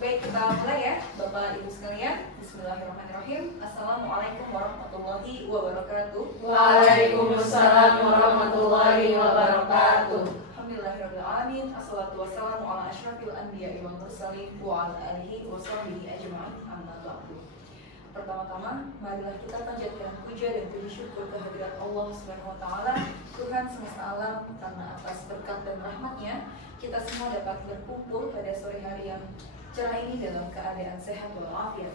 Baik, kita mulai ya, Bapak Ibu sekalian. Bismillahirrahmanirrahim. Assalamualaikum warahmatullahi wabarakatuh. Waalaikumsalam warahmatullahi wabarakatuh. Alhamdulillahirrahmanirrahim. Assalatu wassalamu ala asyrafil anbiya'i wal mursalin wa ala alihi wa sahbihi ajma'in. Amma ba'du. Pertama-tama, marilah kita panjatkan puja dan puji syukur kehadirat Allah Subhanahu wa taala, Tuhan semesta alam, karena atas berkat dan rahmat-Nya kita semua dapat berkumpul pada sore hari yang cerah ini dalam keadaan sehat walafiat.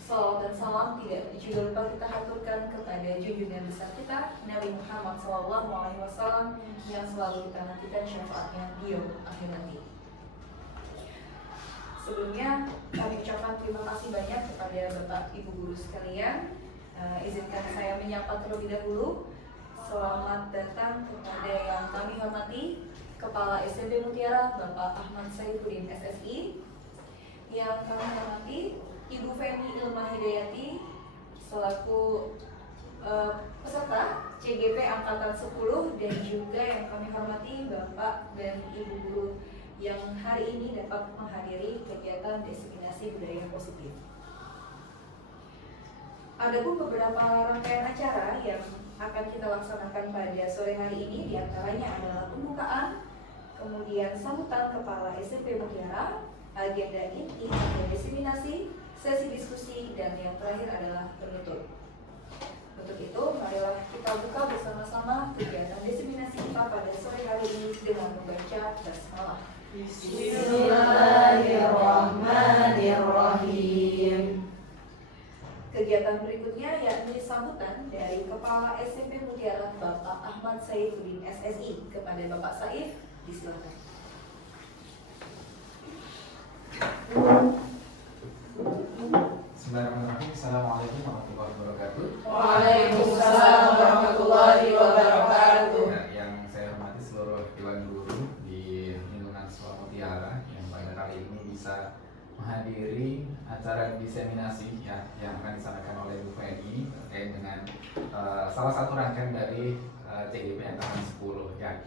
Salawat dan salam tidak juga lupa kita haturkan kepada junjungan besar kita Nabi Muhammad SAW yang selalu kita nantikan syafaatnya di yaumul akhir nanti. Sebelumnya kami ucapkan terima kasih banyak kepada Bapak Ibu guru sekalian. Izinkan saya menyapa terlebih dahulu. Selamat datang kepada yang kami hormati Kepala SMP Mutiara Bapak Ahmad Saifuddin SSI, yang kami hormati Ibu Feni Ilma Hidayati selaku peserta CGP Angkatan 10, dan juga yang kami hormati Bapak dan Ibu guru yang hari ini dapat menghadiri kegiatan diseminasi budaya positif. Adapun beberapa rangkaian acara yang akan kita laksanakan pada sore hari ini, diantaranya adalah pembukaan, kemudian sambutan Kepala SMP Mutiara, agenda inti dan diseminasi, sesi diskusi, dan yang terakhir adalah penutup. Untuk itu, marilah kita buka bersama-sama kegiatan diseminasi kita pada sore hari ini dengan membaca basmalah. Bismillahirrahmanirrahim. Kegiatan berikutnya yakni sambutan dari Kepala SMP Mutiara Bapak Ahmad Saifuddin SSI. Kepada Bapak Saif, disilakan. Bismillahirrahmanirrahim. Assalamualaikum warahmatullahi wabarakatuh. Waalaikumsalam warahmatullahi wabarakatuh. Yang saya hormati seluruh Dewan Guru di lingkungan Sekolah Mutiara yang pada kali ini bisa menghadiri acara diseminasi yang akan disampaikan oleh Bu Feni terkait dengan salah satu rangkaian dari CGP Angkatan 10 ya.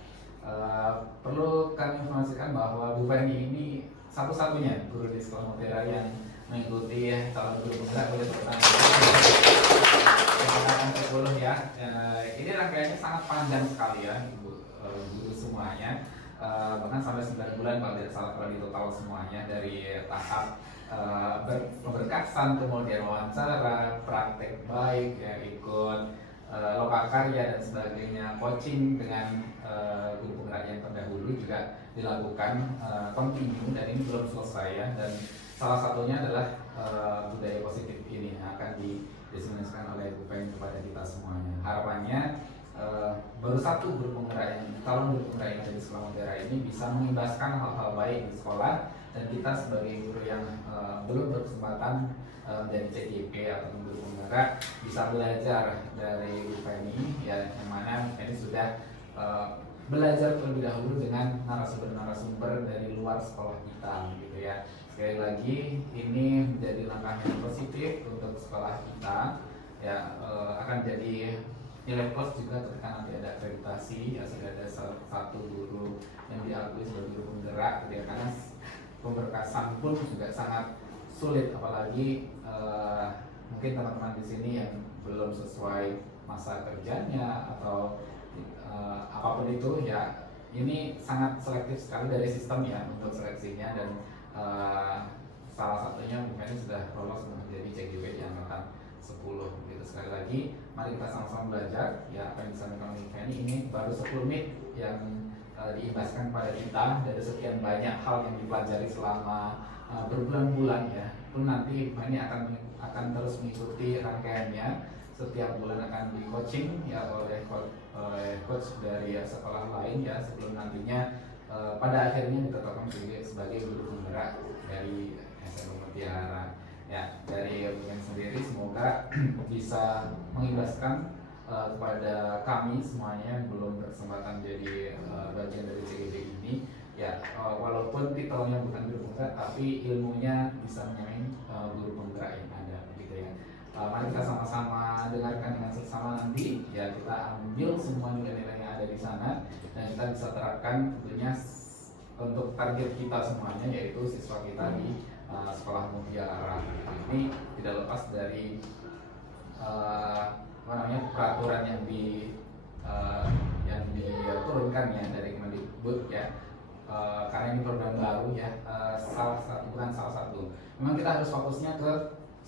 Perlu kami informasikan bahwa Bu Feni ini satu-satunya guru di Sekolah Mutiara yang mengikuti calon guru penggerak oleh Angkatan 10 ya. Ini rangkaiannya sangat panjang sekali ya, guru semuanya. Bahkan sampai 9 bulan kalau tidak salah, kalau di total semuanya, dari tahap pemberkasan, kemudian wawancara, praktek baik ya, ikut lokakarya dan sebagainya, coaching dengan guru penggerak yang terdahulu juga dilakukan continue, dan ini belum selesai ya. Dan salah satunya adalah budaya positif ini yang akan didiseminasikan oleh Bu Feni kepada kita semuanya. Harapannya baru satu guru penggerak yang calon guru penggerak yang ada di Sekolah Mutiara ini bisa mengimbaskan hal-hal baik di sekolah, dan kita sebagai guru yang belum berkesempatan dari CGP atau guru penggerak bisa belajar dari Bu Feni ya, yang mana Bu Feni sudah belajar terlebih dahulu dengan narasumber-narasumber dari luar sekolah kita gitu ya. Sekali lagi ini menjadi langkah yang positif untuk sekolah kita ya, akan jadi nilai plus juga ketika nanti ada akreditasi ya, sudah ada satu guru yang diakui sebagai guru penggerak gitu ya, karena pemberkasan pun juga sangat sulit, apalagi mungkin teman-teman di sini yang belum sesuai masa kerjanya atau apapun itu ya, ini sangat selektif sekali dari sistem ya untuk seleksinya, dan salah satunya mungkin sudah lolos menjadi CGP di Angkatan 10 gitu. Sekali lagi mari kita sama-sama belajar ya, apa yang disampaikan oleh Feni ini baru 10 menit yang diimbaskan pada kita dari sekian banyak hal yang dipelajari selama berbulan-bulan ya. Pun nanti Feni akan terus mengikuti rangkaiannya, setiap bulan akan di coaching ya oleh coach dari sekolah lain ya, sebelum nantinya pada akhirnya ditetapkan sebagai guru penggerak dari SMP Mutiara ya. Dari Bukeni sendiri semoga bisa mengimbaskan kepada kami semuanya yang belum berkesempatan jadi bagian dari CGP ini ya, walaupun titelnya bukan guru penggerak tapi ilmunya bisa menyamai guru penggerak yang ada gitu ya. Mari kita sama-sama dengarkan dengan seksama nanti ya, kita ambil semua nilai-nilai yang ada di sana dan kita bisa terapkan tentunya untuk target kita semuanya, yaitu siswa kita di sekolah mutiara. Ini tidak lepas dari peraturan yang diturunkan ya dari Kemendikbud ya. Karena ini program baru ya, bukan salah satu. Memang kita harus fokusnya ke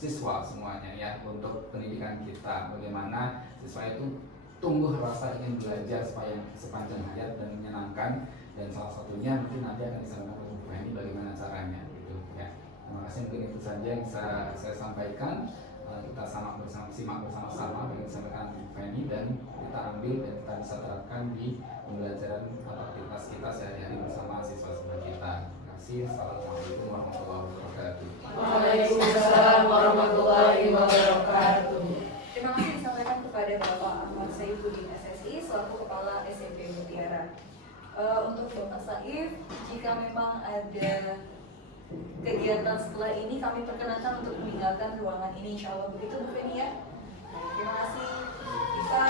siswa semuanya ya, untuk pendidikan kita. Bagaimana siswa itu tumbuh rasa ingin belajar supaya sepanjang hayat dan menyenangkan. Dan salah satunya mungkin nanti akan disampaikan oleh Bu Feni bagaimana caranya gitu ya. Terima kasih, mungkin itu saja yang bisa saya sampaikan. Kita simak bersama-sama yang disampaikan Bu Feni, dan kita ambil dan kita bisa terapkan di pembelajaran atau aktivitas kita sehari-hari bersama siswa-siswa kita. Terima kasih. Assalamualaikum warahmatullahi wabarakatuh. Waalaikumsalam warahmatullahi wabarakatuh. Terima kasih disampaikan kepada Bapak Ahmad Saifuddin SSI selaku Kepala SMP Mutiara. Untuk Bapak Saif, jika memang ada kegiatan setelah ini, kami perkenankan untuk meninggalkan ruangan ini, insya Allah. Begitu Bu Feni ya. Terima kasih. Kita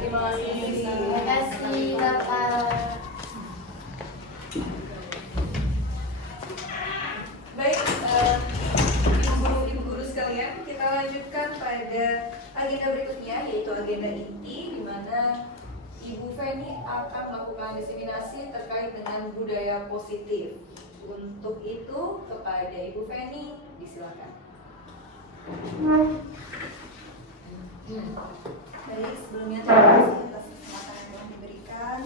terima kasih. Terima kasih Bapak. Baik, ibu guru sekalian, kita lanjutkan pada agenda berikutnya, yaitu agenda inti, di mana Ibu Feni akan melakukan diseminasi terkait dengan budaya positif. Untuk itu, kepada Ibu Feni, disilakan. Baik, sebelumnya terima kasih atas kesempatan yang telah diberikan,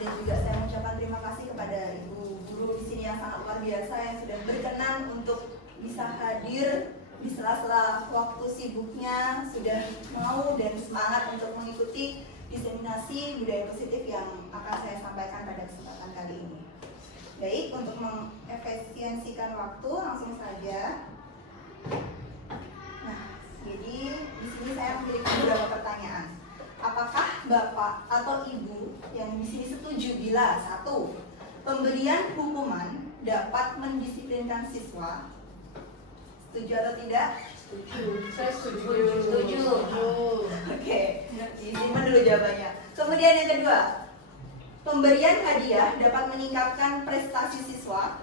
dan juga saya mengucapkan terima kasih kepada ibu guru di sini yang sangat luar biasa yang sudah berkenan untuk bisa hadir di sela-sela waktu sibuknya, sudah mau dan semangat untuk mengikuti diseminasi budaya positif yang akan saya sampaikan pada kesempatan kali ini. Baik, untuk mengefisiensikan waktu, langsung saja. Nah, jadi di sini saya memiliki beberapa pertanyaan. Apakah Bapak atau Ibu yang di sini setuju bila 1. Pemberian hukuman dapat mendisiplinkan siswa? Setuju atau tidak? Setuju. Saya setuju. Setuju. Oke, disimpan dulu jawabannya. Kemudian yang kedua, pemberian hadiah dapat meningkatkan prestasi siswa?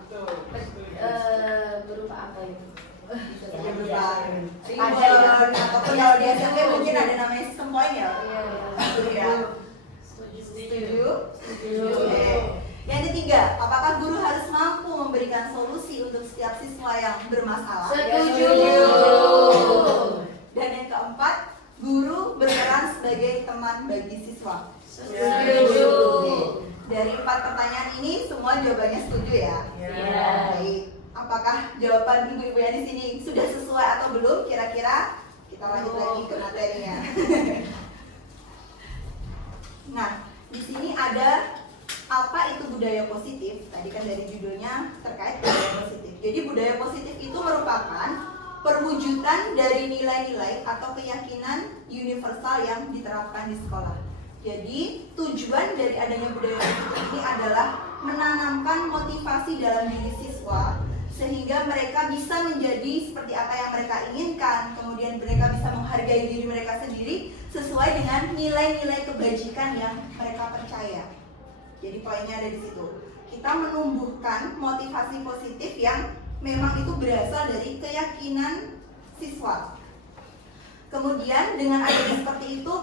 Berupa apa itu? Ya, berupa Ada reward ataupun kalau di SMP mungkin ada namanya sistem poin ya. Ya. Setuju? Oke. Yang ketiga, apakah guru harus mampu memberikan solusi untuk setiap siswa yang bermasalah? Setuju. Dan yang keempat, guru berperan sebagai teman bagi siswa. Setuju. Oke. Dari 4 pertanyaan ini semua jawabannya setuju ya? Iya. Baik. Apakah jawaban ibu-ibu yang di sini sudah sesuai atau belum? Kira-kira kita lanjut lagi ke materinya. Nah, di sini ada apa itu budaya positif? Tadi kan dari judulnya terkait budaya positif. Jadi budaya positif itu merupakan perwujudan dari nilai-nilai atau keyakinan universal yang diterapkan di sekolah. Jadi tujuan dari adanya budaya positif ini adalah menanamkan motivasi dalam diri siswa sehingga mereka bisa menjadi seperti apa yang mereka inginkan, kemudian mereka bisa menghargai diri mereka sendiri sesuai dengan nilai-nilai kebajikan yang mereka percaya. Jadi poinnya ada di situ. Kita menumbuhkan motivasi positif yang memang itu berasal dari keyakinan siswa. Kemudian dengan adanya seperti itu,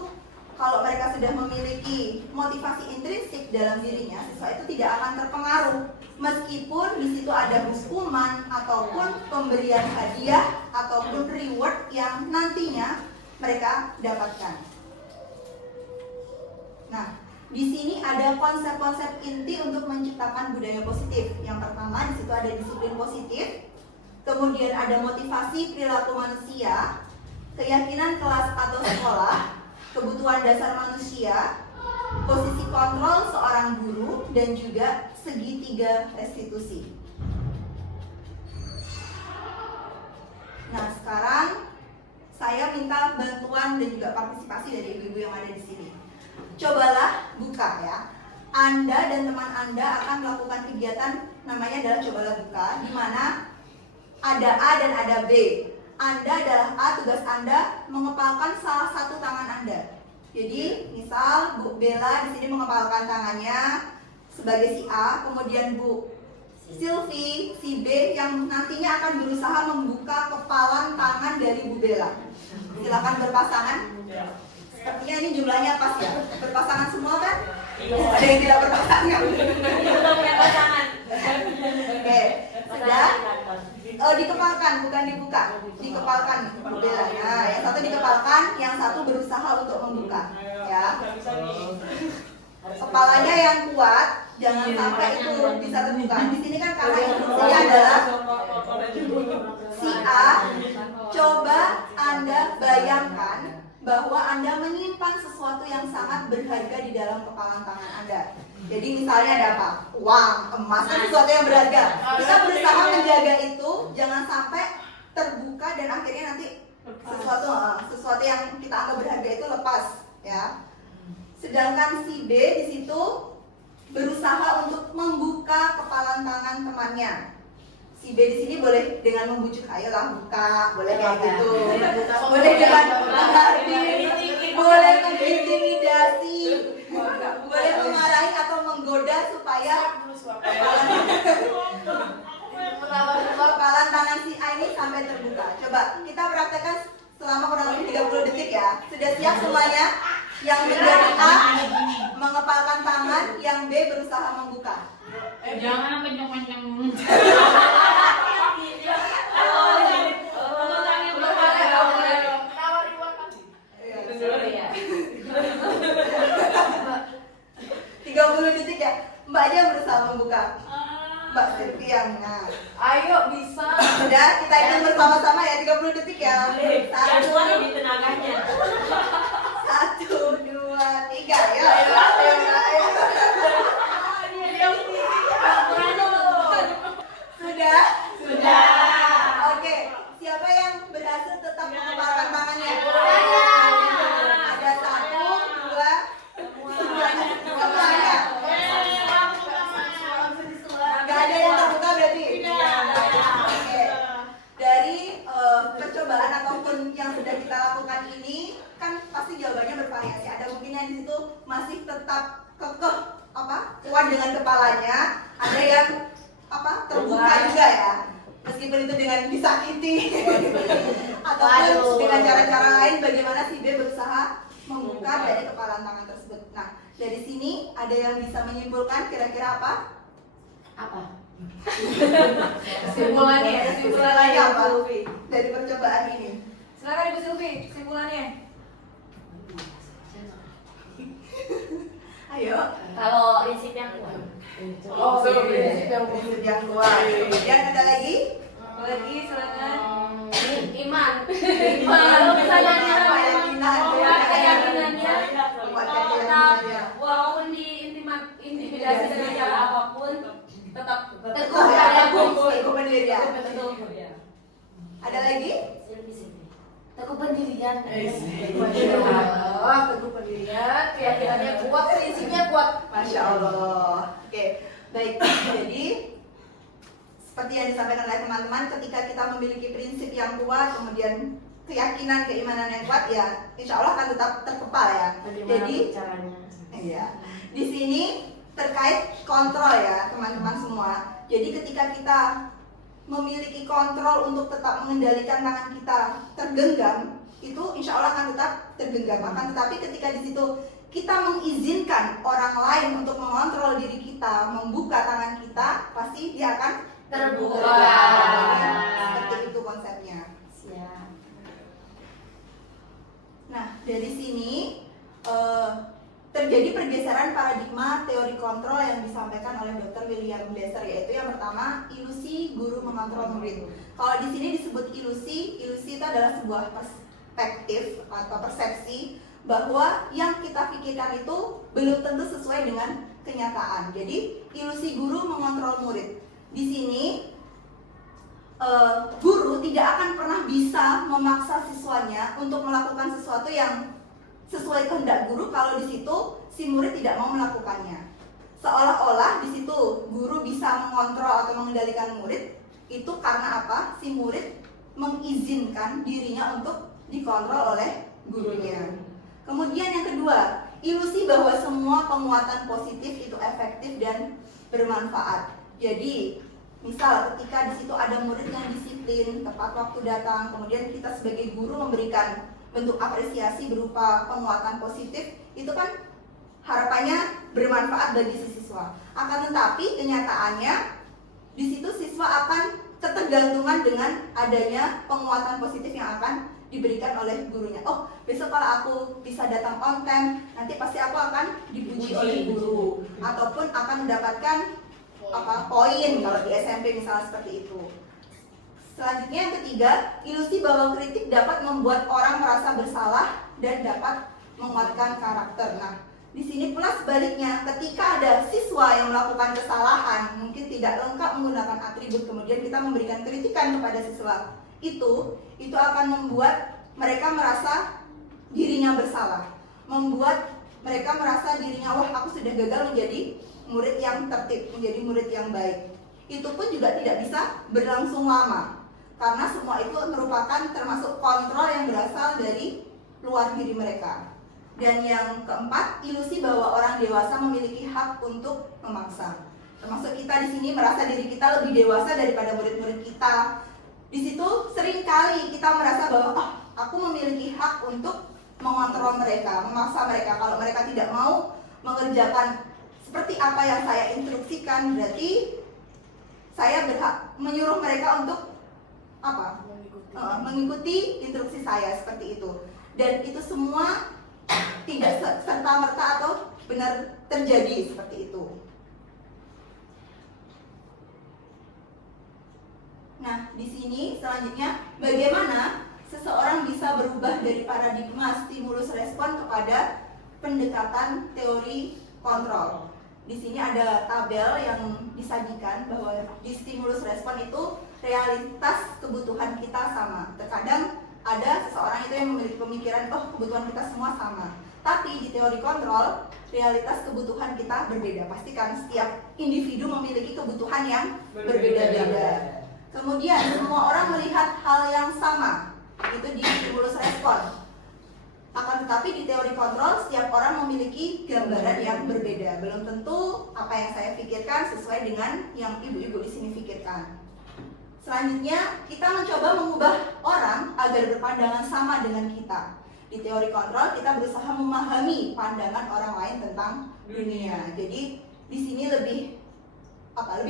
kalau mereka sudah memiliki motivasi intrinsik dalam dirinya, siswa itu tidak akan terpengaruh meskipun di situ ada hukuman ataupun pemberian hadiah ataupun reward yang nantinya mereka dapatkan. Nah, di sini ada konsep-konsep inti untuk menciptakan budaya positif. Yang pertama, di situ ada disiplin positif, kemudian ada motivasi perilaku manusia, keyakinan kelas atau sekolah, kebutuhan dasar manusia, posisi kontrol seorang guru, dan juga segitiga restitusi. Nah, sekarang saya minta bantuan dan juga partisipasi dari ibu-ibu yang ada di sini. Cobalah buka ya. Anda dan teman Anda akan melakukan kegiatan namanya adalah cobalah buka, di mana ada A dan ada B. Anda adalah A, tugas Anda mengepalkan salah satu tangan Anda. Jadi, misal Bu Bella di sini mengepalkan tangannya sebagai si A, kemudian Bu Sylvie, si B yang nantinya akan berusaha membuka kepalan tangan dari Bu Bella. Silakan berpasangan. Sepertinya ini jumlahnya pas ya. Berpasangan semua kan? Ada yang tidak berpasangan. Oke, sudah. Oh, dikepalkan, bukan dibuka. Dikepalkan Bu Bella. Nah, yang satu dikepalkan, yang satu berusaha untuk membuka. Ya. Kepalanya yang kuat, jangan sampai itu bisa terbuka. Di sini kan karena instruksinya adalah si A. Coba Anda bayangkan bahwa Anda menyimpan sesuatu yang sangat berharga di dalam kepalan tangan Anda. Jadi misalnya ada apa? Uang, emas, kan sesuatu yang berharga. Kita berusaha menjaga itu, jangan sampai terbuka dan akhirnya nanti sesuatu yang kita anggap berharga itu lepas, ya. Sedangkan si B di situ berusaha untuk membuka kepalan tangan temannya. Si B di sini boleh dengan membujuk, ayolah buka, boleh kayak gitu. Boleh dengan boleh mengintimidasi, boleh memarahi atau menggoda supaya kepalan tangan si A ini sampai terbuka. Coba kita praktekkan selama kurang lebih 30 detik ya. Sudah siap semuanya? Yang menjadi A mengepalkan tangan, yang B berusaha membuka. Jangan kenceng-kenceng. Tiga 30 detik ya. Mbak aja berusaha membuka. Mbak Sylvie yang Ayo bisa. sudah, kita hitung bersama-sama ya 30 detik ya. Satu, dua, tiga. Ya. Sudah? Sudah. Oke. Siapa yang berhasil tetap mengepalkan tangannya? Ada satu, dua, semuanya. Gak ada yang terbuka berarti? Oke. Dari percobaan ataupun yang sudah kita lakukan ini, kan pasti jawabannya bervariasi. Ada mungkin yang di situ masih tetap kekeh kuat dengan kepalanya, ada yang terbuka juga ya, meskipun itu dengan disakiti ataupun dengan cara-cara lain. Bagaimana si B berusaha membuka dari kepalan tangan tersebut. Nah, dari sini ada yang bisa menyimpulkan kira-kira apa? Kesimpulannya apa dari percobaan ini? Silakan Ibu Sylvie, kesimpulannya. Ayo. Kalau prinsip yang kuat. Prinsip yang kuat. Kemudian ada lagi? Silakan. Iman. Kalau misalnya Keyakinan. keyakinannya Keyakinannya. walaupun intimidasi dengan cara apapun tetap Teguh pendirian. betul. Ada lagi? Teguh pendirian. Teguh pendirian, keyakinannya kuat, prinsipnya kuat. Masya Allah. Oke, baik. Jadi seperti yang disampaikan oleh teman-teman, ketika kita memiliki prinsip yang kuat, kemudian keyakinan, keimanan yang kuat, ya insya Allah akan tetap terkepal ya. Jadi caranya? iya. Di sini terkait kontrol ya teman-teman semua. Jadi ketika kita memiliki kontrol untuk tetap mengendalikan tangan kita tergenggam, itu insya Allah akan tetap tergenggam. Akan tetapi ketika di situ kita mengizinkan orang lain untuk mengontrol diri kita, membuka tangan kita, pasti dia akan Terbuka. Seperti itu konsepnya. Siap. Nah, dari sini terjadi pergeseran paradigma teori kontrol yang disampaikan oleh Dr. William Glasser, yaitu yang pertama, ilusi guru mengontrol murid. Kalau di sini disebut ilusi itu adalah sebuah perspektif atau persepsi bahwa yang kita pikirkan itu belum tentu sesuai dengan kenyataan. Jadi, ilusi guru mengontrol murid. Di sini guru tidak akan pernah bisa memaksa siswanya untuk melakukan sesuatu yang sesuai kehendak guru kalau di situ si murid tidak mau melakukannya. Seolah-olah di situ guru bisa mengontrol atau mengendalikan murid itu karena apa? Si murid mengizinkan dirinya untuk dikontrol oleh gurunya. Kemudian yang kedua, ilusi bahwa semua penguatan positif itu efektif dan bermanfaat. Jadi Misal ketika di situ ada murid yang disiplin, tepat waktu datang, kemudian kita sebagai guru memberikan bentuk apresiasi berupa penguatan positif, itu kan harapannya bermanfaat bagi si siswa. Akan tetapi kenyataannya di situ siswa akan ketergantungan dengan adanya penguatan positif yang akan diberikan oleh gurunya. Oh, besok kalau aku bisa datang on time, nanti pasti aku akan dipuji oleh guru, ataupun akan mendapatkan poin kalau di SMP misalnya seperti itu. Selanjutnya yang ketiga, ilusi bahwa kritik dapat membuat orang merasa bersalah dan dapat menguatkan karakter. Nah, di sini pula sebaliknya, ketika ada siswa yang melakukan kesalahan, mungkin tidak lengkap menggunakan atribut, kemudian kita memberikan kritikan kepada siswa itu akan membuat mereka merasa dirinya bersalah, membuat mereka merasa dirinya, wah aku sudah gagal menjadi murid yang tertib, menjadi murid yang baik. Itu pun juga tidak bisa berlangsung lama, karena semua itu merupakan termasuk kontrol yang berasal dari luar diri mereka. Dan yang keempat, ilusi bahwa orang dewasa memiliki hak untuk memaksa. Termasuk kita di sini merasa diri kita lebih dewasa daripada murid-murid kita. Di situ seringkali kita merasa bahwa aku memiliki hak untuk mengontrol mereka, memaksa mereka. Kalau mereka tidak mau mengerjakan seperti apa yang saya instruksikan, berarti saya berhak menyuruh mereka untuk mengikuti instruksi saya, seperti itu. Dan itu semua tidak serta-merta atau benar terjadi seperti itu. Nah, di sini selanjutnya bagaimana seseorang bisa berubah dari paradigma stimulus respon kepada pendekatan teori kontrol. Di sini ada tabel yang disajikan bahwa di stimulus respon itu realitas kebutuhan kita sama. Terkadang ada seseorang itu yang memiliki pemikiran, kebutuhan kita semua sama. Tapi di teori kontrol, realitas kebutuhan kita berbeda. Pastikan setiap individu memiliki kebutuhan yang berbeda-beda. Kemudian semua orang melihat hal yang sama, itu di stimulus respon. Akan tetapi di teori kontrol, setiap orang memiliki gambaran yang berbeda. Belum tentu apa yang saya pikirkan sesuai dengan yang ibu-ibu di sini pikirkan. Selanjutnya, kita mencoba mengubah orang agar berpandangan sama dengan kita. Di teori kontrol, kita berusaha memahami pandangan orang lain tentang dunia. Jadi di sini lebih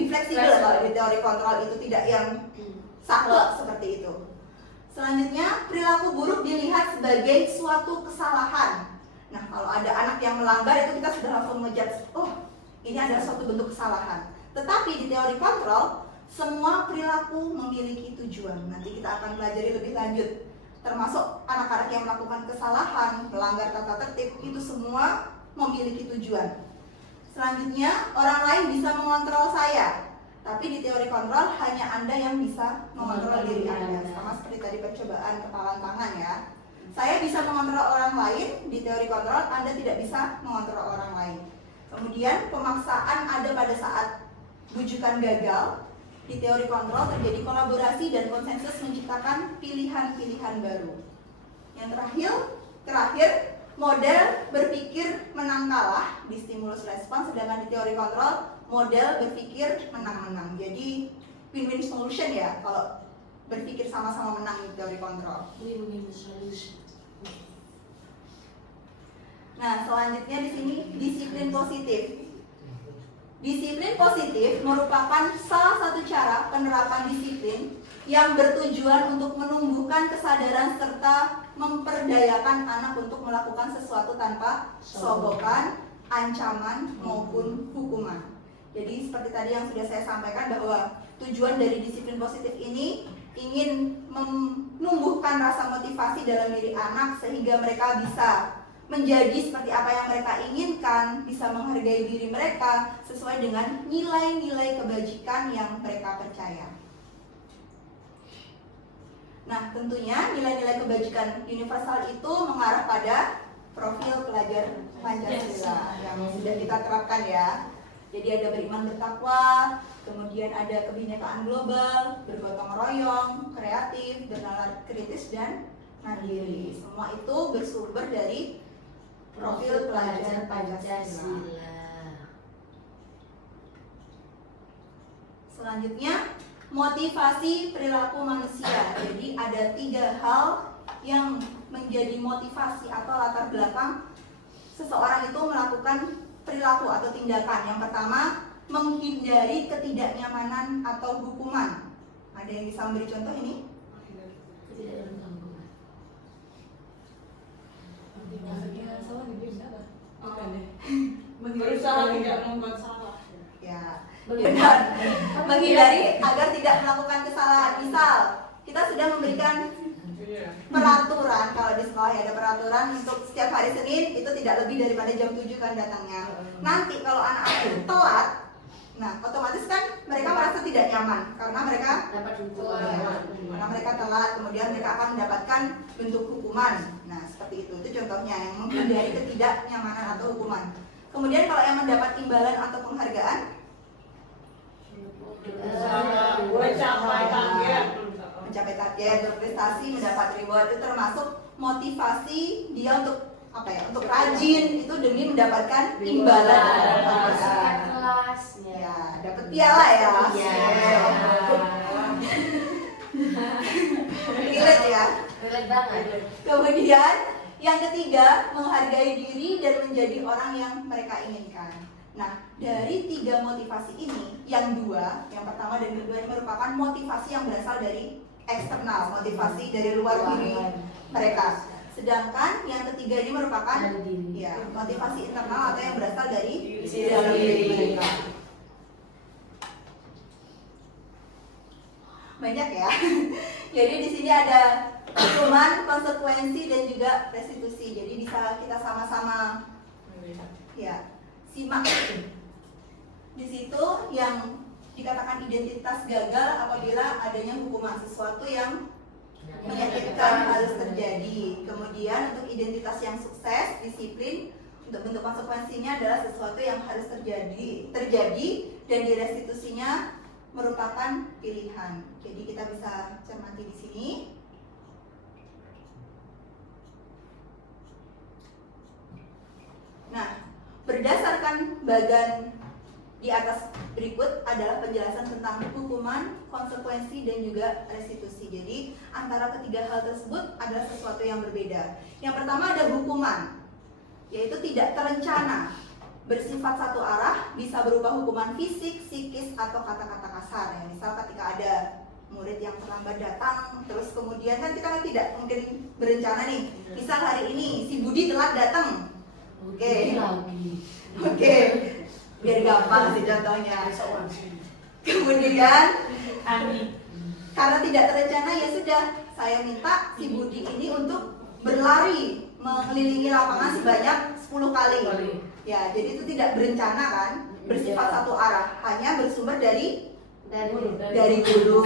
fleksibel kalau di teori kontrol itu tidak yang saklek seperti itu. Selanjutnya, perilaku buruk dilihat sebagai suatu kesalahan. Nah, kalau ada anak yang melanggar itu kita sudah langsung ngejudge, ini adalah suatu bentuk kesalahan. Tetapi di teori kontrol, semua perilaku memiliki tujuan. Nanti kita akan pelajari lebih lanjut. Termasuk anak-anak yang melakukan kesalahan, melanggar tata tertib, itu semua memiliki tujuan. Selanjutnya, orang lain bisa mengontrol saya. Tapi di teori kontrol hanya Anda yang bisa mengontrol diri Anda. Sama seperti tadi percobaan kepalan tangan ya. Saya bisa mengontrol orang lain, di teori kontrol Anda tidak bisa mengontrol orang lain. Kemudian pemaksaan ada pada saat bujukan gagal. Di teori kontrol terjadi kolaborasi dan konsensus menciptakan pilihan-pilihan baru. Yang terakhir model berpikir menang kalah di stimulus respon, sedangkan di teori kontrol model berpikir menang-menang. Jadi win-win solution ya kalau berpikir sama-sama menang di teori kontrol. Win-win solution. Nah, selanjutnya di sini disiplin positif. Disiplin positif merupakan salah satu cara penerapan disiplin yang bertujuan untuk menumbuhkan kesadaran serta memperdayakan anak untuk melakukan sesuatu tanpa sogokan, ancaman, maupun hukuman. Jadi seperti tadi yang sudah saya sampaikan bahwa tujuan dari disiplin positif ini ingin menumbuhkan rasa motivasi dalam diri anak sehingga mereka bisa menjadi seperti apa yang mereka inginkan, bisa menghargai diri mereka sesuai dengan nilai-nilai kebajikan yang mereka percaya. Nah, tentunya nilai-nilai kebajikan universal itu mengarah pada profil pelajar Pancasila yang sudah kita terapkan ya. Jadi ada beriman bertakwa, kemudian ada kebinekaan global, bergotong royong, kreatif, bernalar kritis, dan mandiri. Semua itu bersumber dari profil pelajar Pancasila. Selanjutnya, motivasi perilaku manusia. Jadi ada 3 hal yang menjadi motivasi atau latar belakang seseorang itu melakukan perilaku atau tindakan. Yang pertama, menghindari ketidaknyamanan atau hukuman. Ada yang bisa memberi contoh ini? Berusaha tidak membuat salah. Ya, benar. Menghindari agar tidak melakukan kesalahan. Misal, kita sudah memberikan peraturan, kalau di sekolah ya ada peraturan untuk setiap hari Senin itu tidak lebih daripada jam 7 kan datangnya. Nanti kalau anak-anak itu telat, nah otomatis kan mereka merasa tidak nyaman karena mereka Dapat telat, karena mereka telat, kemudian mereka akan mendapatkan bentuk hukuman. Nah seperti itu contohnya yang menghindari ketidaknyamanan atau hukuman. Kemudian kalau yang mendapat imbalan atau penghargaan, mencapai target, berprestasi, mendapat reward, itu termasuk motivasi dia untuk apa ya? Untuk rajin itu demi mendapatkan imbalan atau penghargaan. kelas Ya, dapat piala ya. Relate ya. relate banget. Kemudian yang ketiga, menghargai diri dan menjadi orang yang mereka inginkan. Nah, dari 3 motivasi ini, yang 2, yang pertama dan kedua ini merupakan motivasi yang berasal dari eksternal, motivasi dari luar diri mereka. Sedangkan yang ketiga ini merupakan Dari diri. ya, motivasi internal atau yang berasal dari dalam diri mereka. Banyak ya. Jadi di sini ada hukuman, konsekuensi dan juga restitusi. Jadi bisa kita sama-sama ya simak. Di situ yang dikatakan identitas gagal apabila adanya hukuman, sesuatu yang menyakitkan harus terjadi. Kemudian untuk identitas yang sukses, disiplin, untuk bentuk konsekuensinya adalah sesuatu yang harus terjadi dan direstitusinya merupakan pilihan. Jadi kita bisa cermati di sini. Nah, berdasarkan bagan di atas berikut adalah penjelasan tentang hukuman, konsekuensi, dan juga restitusi. Jadi antara ketiga hal tersebut adalah sesuatu yang berbeda. Yang pertama ada hukuman, yaitu tidak terencana, bersifat satu arah, bisa berupa hukuman fisik, psikis, atau kata-kata kasar. Ya, misal ketika ada murid yang terlambat datang, terus kemudian kan kita kan tidak mungkin berencana nih. Misal hari ini si Budi telat datang. Oke. Biar gampang sih contohnya. Kemudian karena tidak terencana, ya sudah, saya minta si Budi ini untuk berlari mengelilingi lapangan sebanyak 10 kali. Ya, jadi itu tidak berencana kan, bersifat satu arah, hanya bersumber dari guru.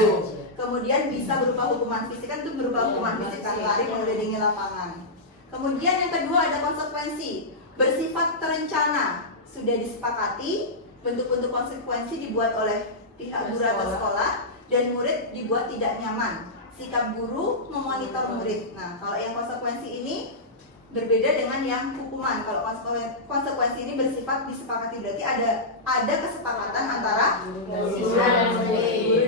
Kemudian bisa berupa hukuman fisik, kan itu berupa hukuman fisik kan, lari mengelilingi lapangan. Kemudian yang kedua ada konsekuensi, bersifat terencana, sudah disepakati, bentuk-bentuk konsekuensi dibuat oleh pihak guru atau sekolah, dan murid dibuat tidak nyaman. Sikap guru memonitor murid. Nah, kalau yang konsekuensi ini berbeda dengan yang hukuman. Kalau konsekuensi ini bersifat disepakati, berarti ada kesepakatan antara guru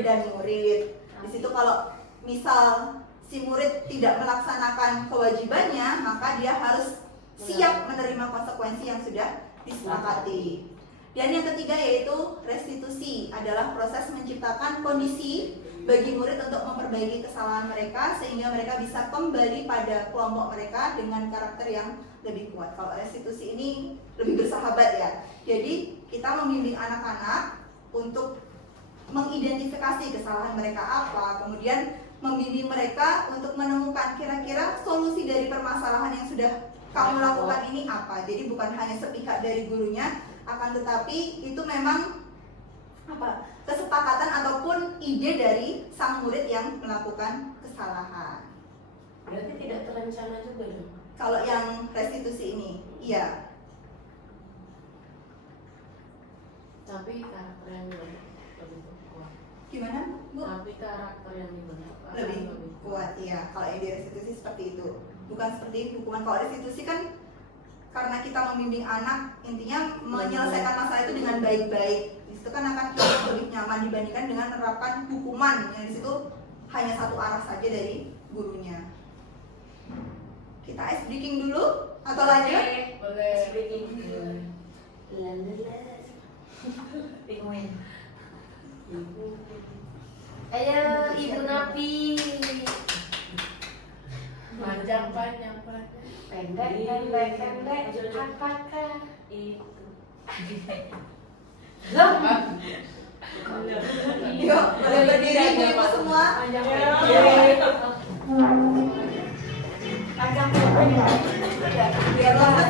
dan murid. Di situ kalau misal si murid tidak melaksanakan kewajibannya, maka dia harus siap menerima konsekuensi yang sudah disepakati. Dan yang ketiga yaitu restitusi, adalah proses menciptakan kondisi bagi murid untuk memperbaiki kesalahan mereka sehingga mereka bisa kembali pada kelompok mereka dengan karakter yang lebih kuat. Kalau restitusi ini lebih bersahabat ya. Jadi kita membimbing anak-anak untuk mengidentifikasi kesalahan mereka apa, kemudian membimbing mereka untuk menemukan kira-kira solusi dari permasalahan yang sudah kamu lakukan ini apa. Jadi bukan hanya sepihak dari gurunya, akan tetapi itu memang kesepakatan ataupun ide dari sang murid yang melakukan kesalahan. Berarti tidak terencana juga dong. Kalau yang restitusi ini, iya. Tapi karakter yang lebih kuat. Gimana, Bu? Tapi karakter yang dibentuk akan Lebih kuat, iya. Kalau yang di restitusi seperti itu, bukan seperti hukuman. Kalau restitusi kan karena kita membimbing anak, intinya menyelesaikan masalah itu dengan baik-baik. Di situ kan akan lebih nyaman dibandingkan dengan menerapkan hukuman yang di situ hanya satu arah saja dari gurunya. Kita ice breaking dulu atau lanjut? Boleh. Speaking. Penguin. Ayo Ibu Napi. Panjang. Pendek. Apakah Itu. Loh? Yuk, boleh berdiri ibu semua. Biar banget.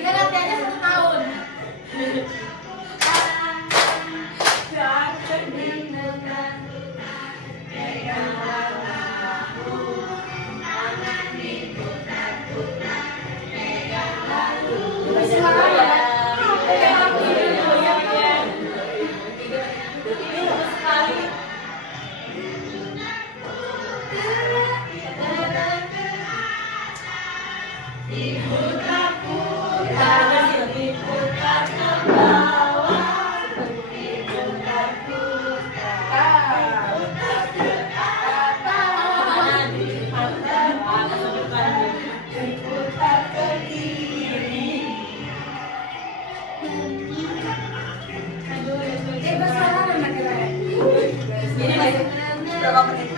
Kita latihannya 1 tahun. Berapa menit?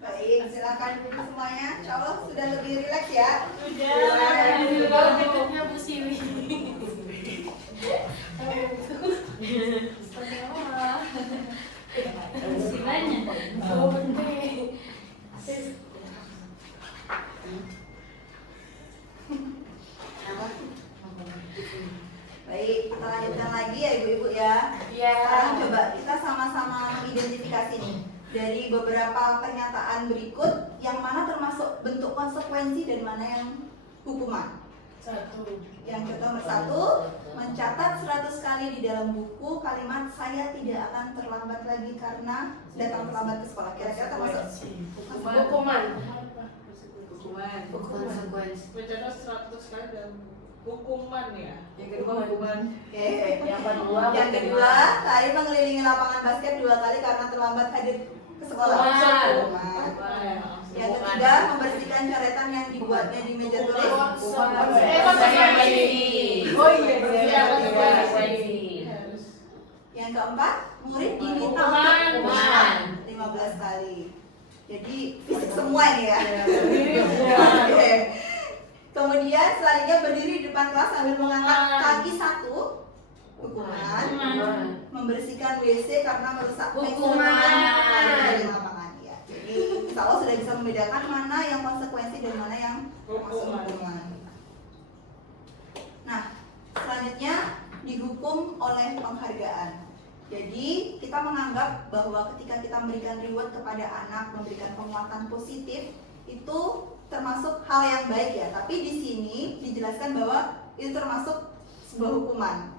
Baik, silakan duduk semuanya. Insya Allah sudah lebih rileks ya. Kalau berikutnya Bu Siwi. Baik, kita lanjutkan lagi ya ibu-ibu ya. Iya. Sekarang coba kita sama-sama mengidentifikasi nih dari beberapa pernyataan berikut yang mana termasuk bentuk konsekuensi dan mana yang hukuman. 1. Yang contoh nomor 1, mencatat 100 kali di dalam buku kalimat saya tidak akan terlambat lagi karena datang terlambat ke sekolah. Kira-kira termasuk Hukuman. Konsekuensi. Mencatat 100 kali dalam hukuman ya. Yang kedua hukuman. Oke. Yang kedua, Tari mengelilingi lapangan basket 2 kali karena terlambat hadir ke sekolah. Hukuman. Hukuman. Yang ketiga, membersihkan coretan yang dibuatnya di meja tulis. Konsekuensi. Oh iya, benar. Konsekuensi. Yang keempat, murid diminta Hukuman. untuk 15 kali. Jadi fisik semua ini ya. Oke. Kemudian selanjutnya berdiri di depan kelas sambil mengangkat kaki 1. Hukuman. Membersihkan WC karena merusak Hukuman. di lapangan ya. Jadi insya Allah sudah bisa membedakan mana yang konsekuensi dan mana yang masuk hukuman. Nah, selanjutnya dihukum oleh penghargaan. Jadi kita menganggap bahwa ketika kita memberikan reward kepada anak, memberikan penguatan positif, itu termasuk hal yang baik ya. Tapi di sini dijelaskan bahwa itu termasuk sebuah hukuman.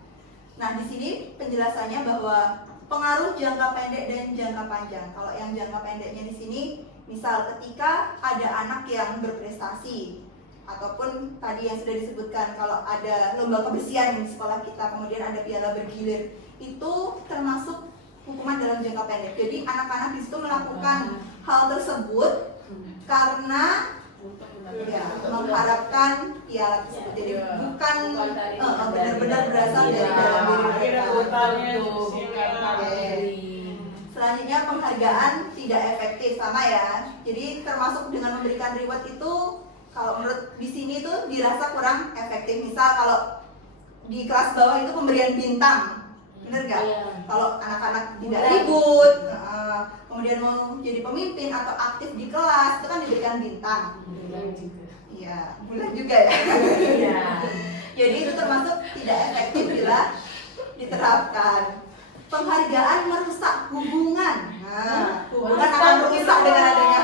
Nah, di sini penjelasannya bahwa pengaruh jangka pendek dan jangka panjang. Kalau yang jangka pendeknya di sini, misal ketika ada anak yang berprestasi, ataupun tadi yang sudah disebutkan kalau ada lomba kebersihan di sekolah kita, kemudian ada piala bergilir, itu termasuk hukuman dalam jangka pendek. Jadi anak-anak di situ melakukan hal tersebut karena Ya, mengharapkan piala tersebut. Jadi bukan benar-benar berasal dari dalam diri Akhirnya mereka. totalnya Selanjutnya penghargaan tidak efektif, sama ya. Jadi termasuk dengan memberikan reward itu kalau menurut di sini tuh dirasa kurang efektif. Misal kalau di kelas bawah itu pemberian bintang, bener gak? Kalau anak-anak tidak ribut, kemudian mau jadi pemimpin atau aktif di kelas itu kan diberikan bintang. Iya, bulan juga ya. Jadi itu termasuk tidak efektif bila diterapkan. Penghargaan merusak hubungan. Nah, hubungan akan rusak dengan adanya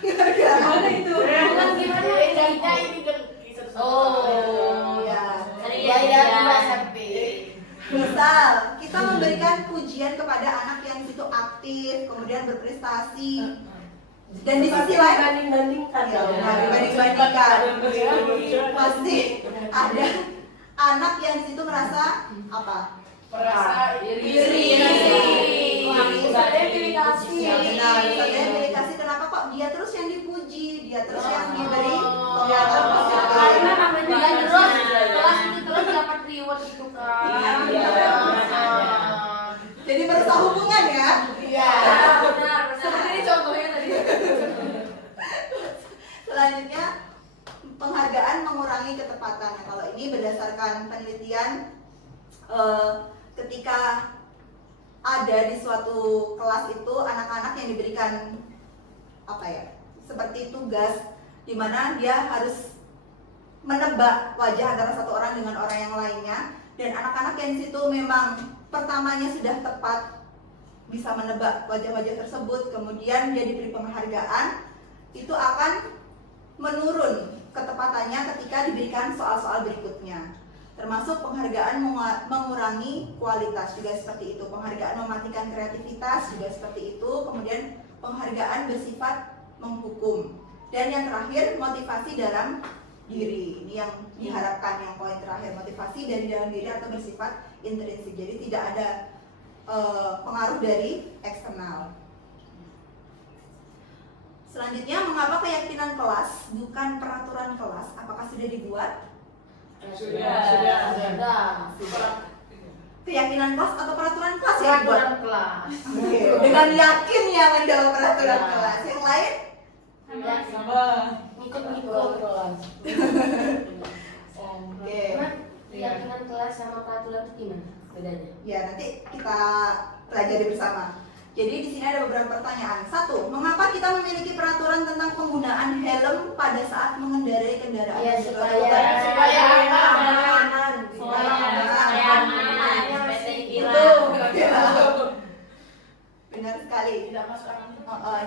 penghargaan. Mana itu? Bukan gimana bedanya ini kan kisah Oh, ya. ya 2 sampai. Misal kita memberikan pujian kepada anak yang situ aktif, kemudian berprestasi, dan di sisi lain banding-bandingkan. ya, dibanding-bandingkan, pasti ada anak yang situ merasa apa? Merasa Iri. Misalnya pilih kasih. Ya benar, misalnya pilih kasih, kenapa kok dia terus yang dipuji, dia terus yang diberi penguatan positif. Karena namanya dia terus kelas itu terus dapat reward gitu kan. Jadi merusak hubungan ya. Iya. Benar. Seperti ini contohnya tadi. Selanjutnya penghargaan mengurangi ketepatan. Nah, kalau ini berdasarkan penelitian ketika ada di suatu kelas itu anak-anak yang diberikan apa ya, seperti tugas di mana dia harus menebak wajah antara satu orang dengan orang yang lainnya, dan anak-anak yang di situ memang pertamanya sudah tepat bisa menebak wajah-wajah tersebut, kemudian dia diberi penghargaan, itu akan menurun ketepatannya ketika diberikan soal-soal berikutnya. Termasuk penghargaan mengurangi kualitas juga seperti itu, penghargaan mematikan kreativitas juga seperti itu, kemudian penghargaan bersifat menghukum, dan yang terakhir motivasi dalam diri. Ini yang diharapkan, yang poin terakhir, motivasi dari dalam diri atau bersifat intrinsik, jadi tidak ada pengaruh dari eksternal. Selanjutnya, mengapa keyakinan kelas bukan peraturan kelas? Apakah sudah dibuat? Sudah. Keyakinan kelas atau peraturan kelas ya dibuat? Peraturan kelas. Oke, dengan yakin ya menjawab peraturan kelas. Yang lain? Sama. Ngikut-ngikut. Oke. Keyakinan kelas sama peraturan itu gimana bedanya? Ya, nanti kita pelajari bersama. Jadi di sini ada beberapa pertanyaan. 1. Mengapa kita memiliki peraturan tentang penggunaan helm pada saat mengendarai kendaraan? Ya bermotor? supaya aman. Itu. Benar sekali. Tidak masuk angin.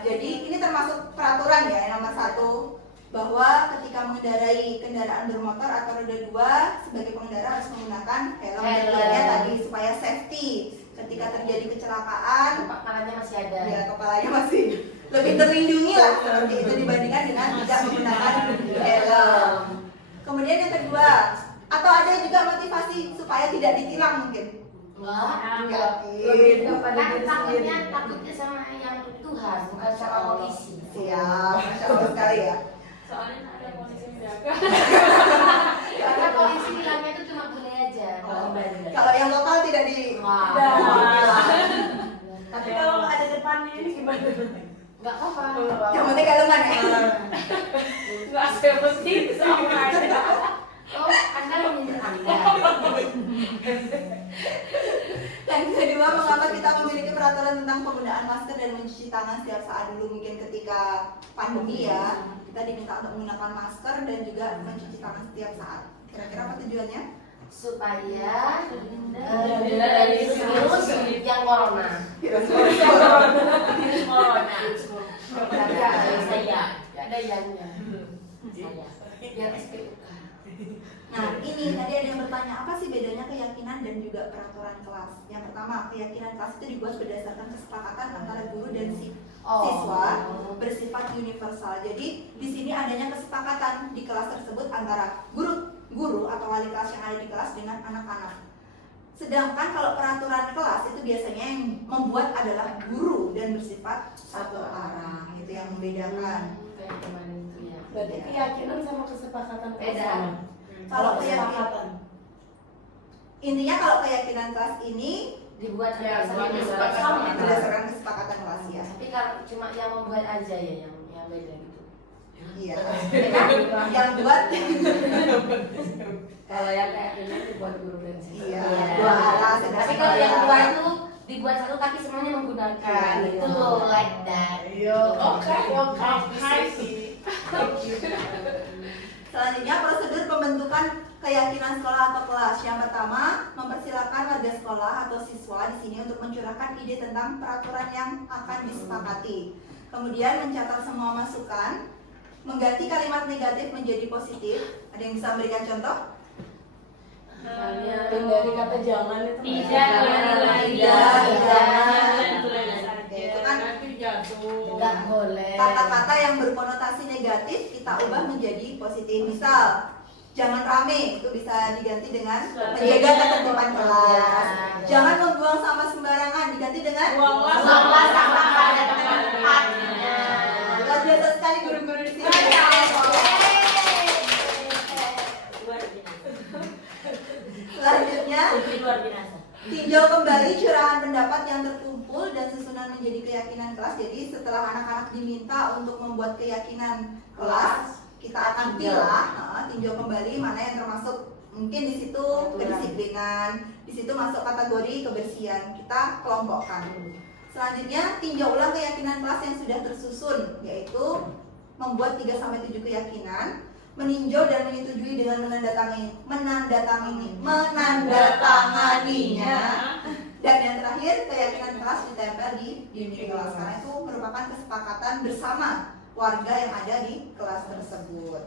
Jadi ini termasuk peraturan ya, yang nomor 1, bahwa ketika mengendarai kendaraan bermotor atau roda 2, sebagai pengendara harus menggunakan helm. Tujuannya tadi supaya safety. Ketika terjadi kecelakaan, kepalanya masih ada. ya kepalanya masih lebih terlindungi lah seperti itu dibandingkan dengan tidak menggunakan helm. Kemudian yang kedua, atau ada juga motivasi supaya tidak ditilang mungkin. Enggak. Lebih Takutnya sama yang Tuhan, bukan sama polisi. Siap, Masya Allah sekali ya. Soalnya ada polisi menjaga. Karena polisi bilangnya itu cuma boleh aja. Kalau yang lokal tidak di. Wah. Tapi kalau ada depannya ini gimana? Enggak apa-apa. Yang penting helman ya. Nggak seperti sama aja. Oh, Anda yang menyindir Anda. Yang kedua, mengapa kita memiliki peraturan tentang penggunaan masker dan mencuci tangan setiap saat? Dulu mungkin ketika pandemi ya, kita diminta untuk menggunakan masker dan juga mencuci tangan setiap saat. Kira-kira apa tujuannya? Supaya dari virus yang corona. Virus Virus corona. Saya ada yangnya. Saya. Biar SPUK. Nah, ini tadi ada yang bertanya, apa sih bedanya keyakinan dan juga peraturan kelas? Yang pertama, keyakinan kelas itu dibuat berdasarkan kesepakatan antara guru dan siswa bersifat universal. Jadi di sini adanya kesepakatan di kelas tersebut antara guru atau wali kelas yang ada di kelas dengan anak-anak. Sedangkan kalau peraturan kelas itu biasanya yang membuat adalah guru dan bersifat satu arah. Itu yang membedakan. Kayak kemarin itu ya. Berarti keyakinan sama kesepakatan kelas Beda. sama. Kalau kesepakatan. Intinya kalau keyakinan kelas ini dibuat Ya, sama sama. berdasarkan kesepakatan kelas ya. Tapi kalau cuma yang membuat aja ya yang beda gitu. Iya. Yang buat Kalau yang keyakinan dibuat guru dan siswa. iya, Iya. dua arah. Tapi kalau yang dua itu dibuat satu tapi semuanya menggunakan Iya. itu like that. Oke. Selanjutnya prosedur pembentukan keyakinan sekolah atau kelas. Yang pertama, mempersilakan warga sekolah atau siswa di sini untuk mencurahkan ide tentang peraturan yang akan disepakati. Kemudian mencatat semua masukan, mengganti kalimat negatif menjadi positif. Ada yang bisa memberikan contoh? Hindari kata jangan itu. Tidak, Itu kan Enggak boleh. kata-kata yang berkonotasi negatif kita ubah menjadi positif. Misal, jangan rame itu bisa diganti dengan menjaga ketertiban kelas. Jangan membuang sampah sembarangan diganti dengan Buanglah sampah pada tempatnya. luar biasa sekali guru-guru di sini. Selanjutnya, tinjau kembali curahan pendapat yang terkumpul dan susunan menjadi keyakinan kelas. Jadi setelah anak-anak diminta untuk membuat keyakinan kelas, kita akan tinjau kembali mana yang termasuk mungkin di situ kedisiplinan, di situ masuk kategori kebersihan. Kita kelompokkan. Selanjutnya tinjau ulang keyakinan kelas yang sudah tersusun, yaitu membuat 3-7 keyakinan, meninjau dan menyetujui dengan menandatanganinya. Dan yang terakhir, keyakinan kelas ditempel di dinding kelas karena itu merupakan kesepakatan bersama warga yang ada di kelas tersebut.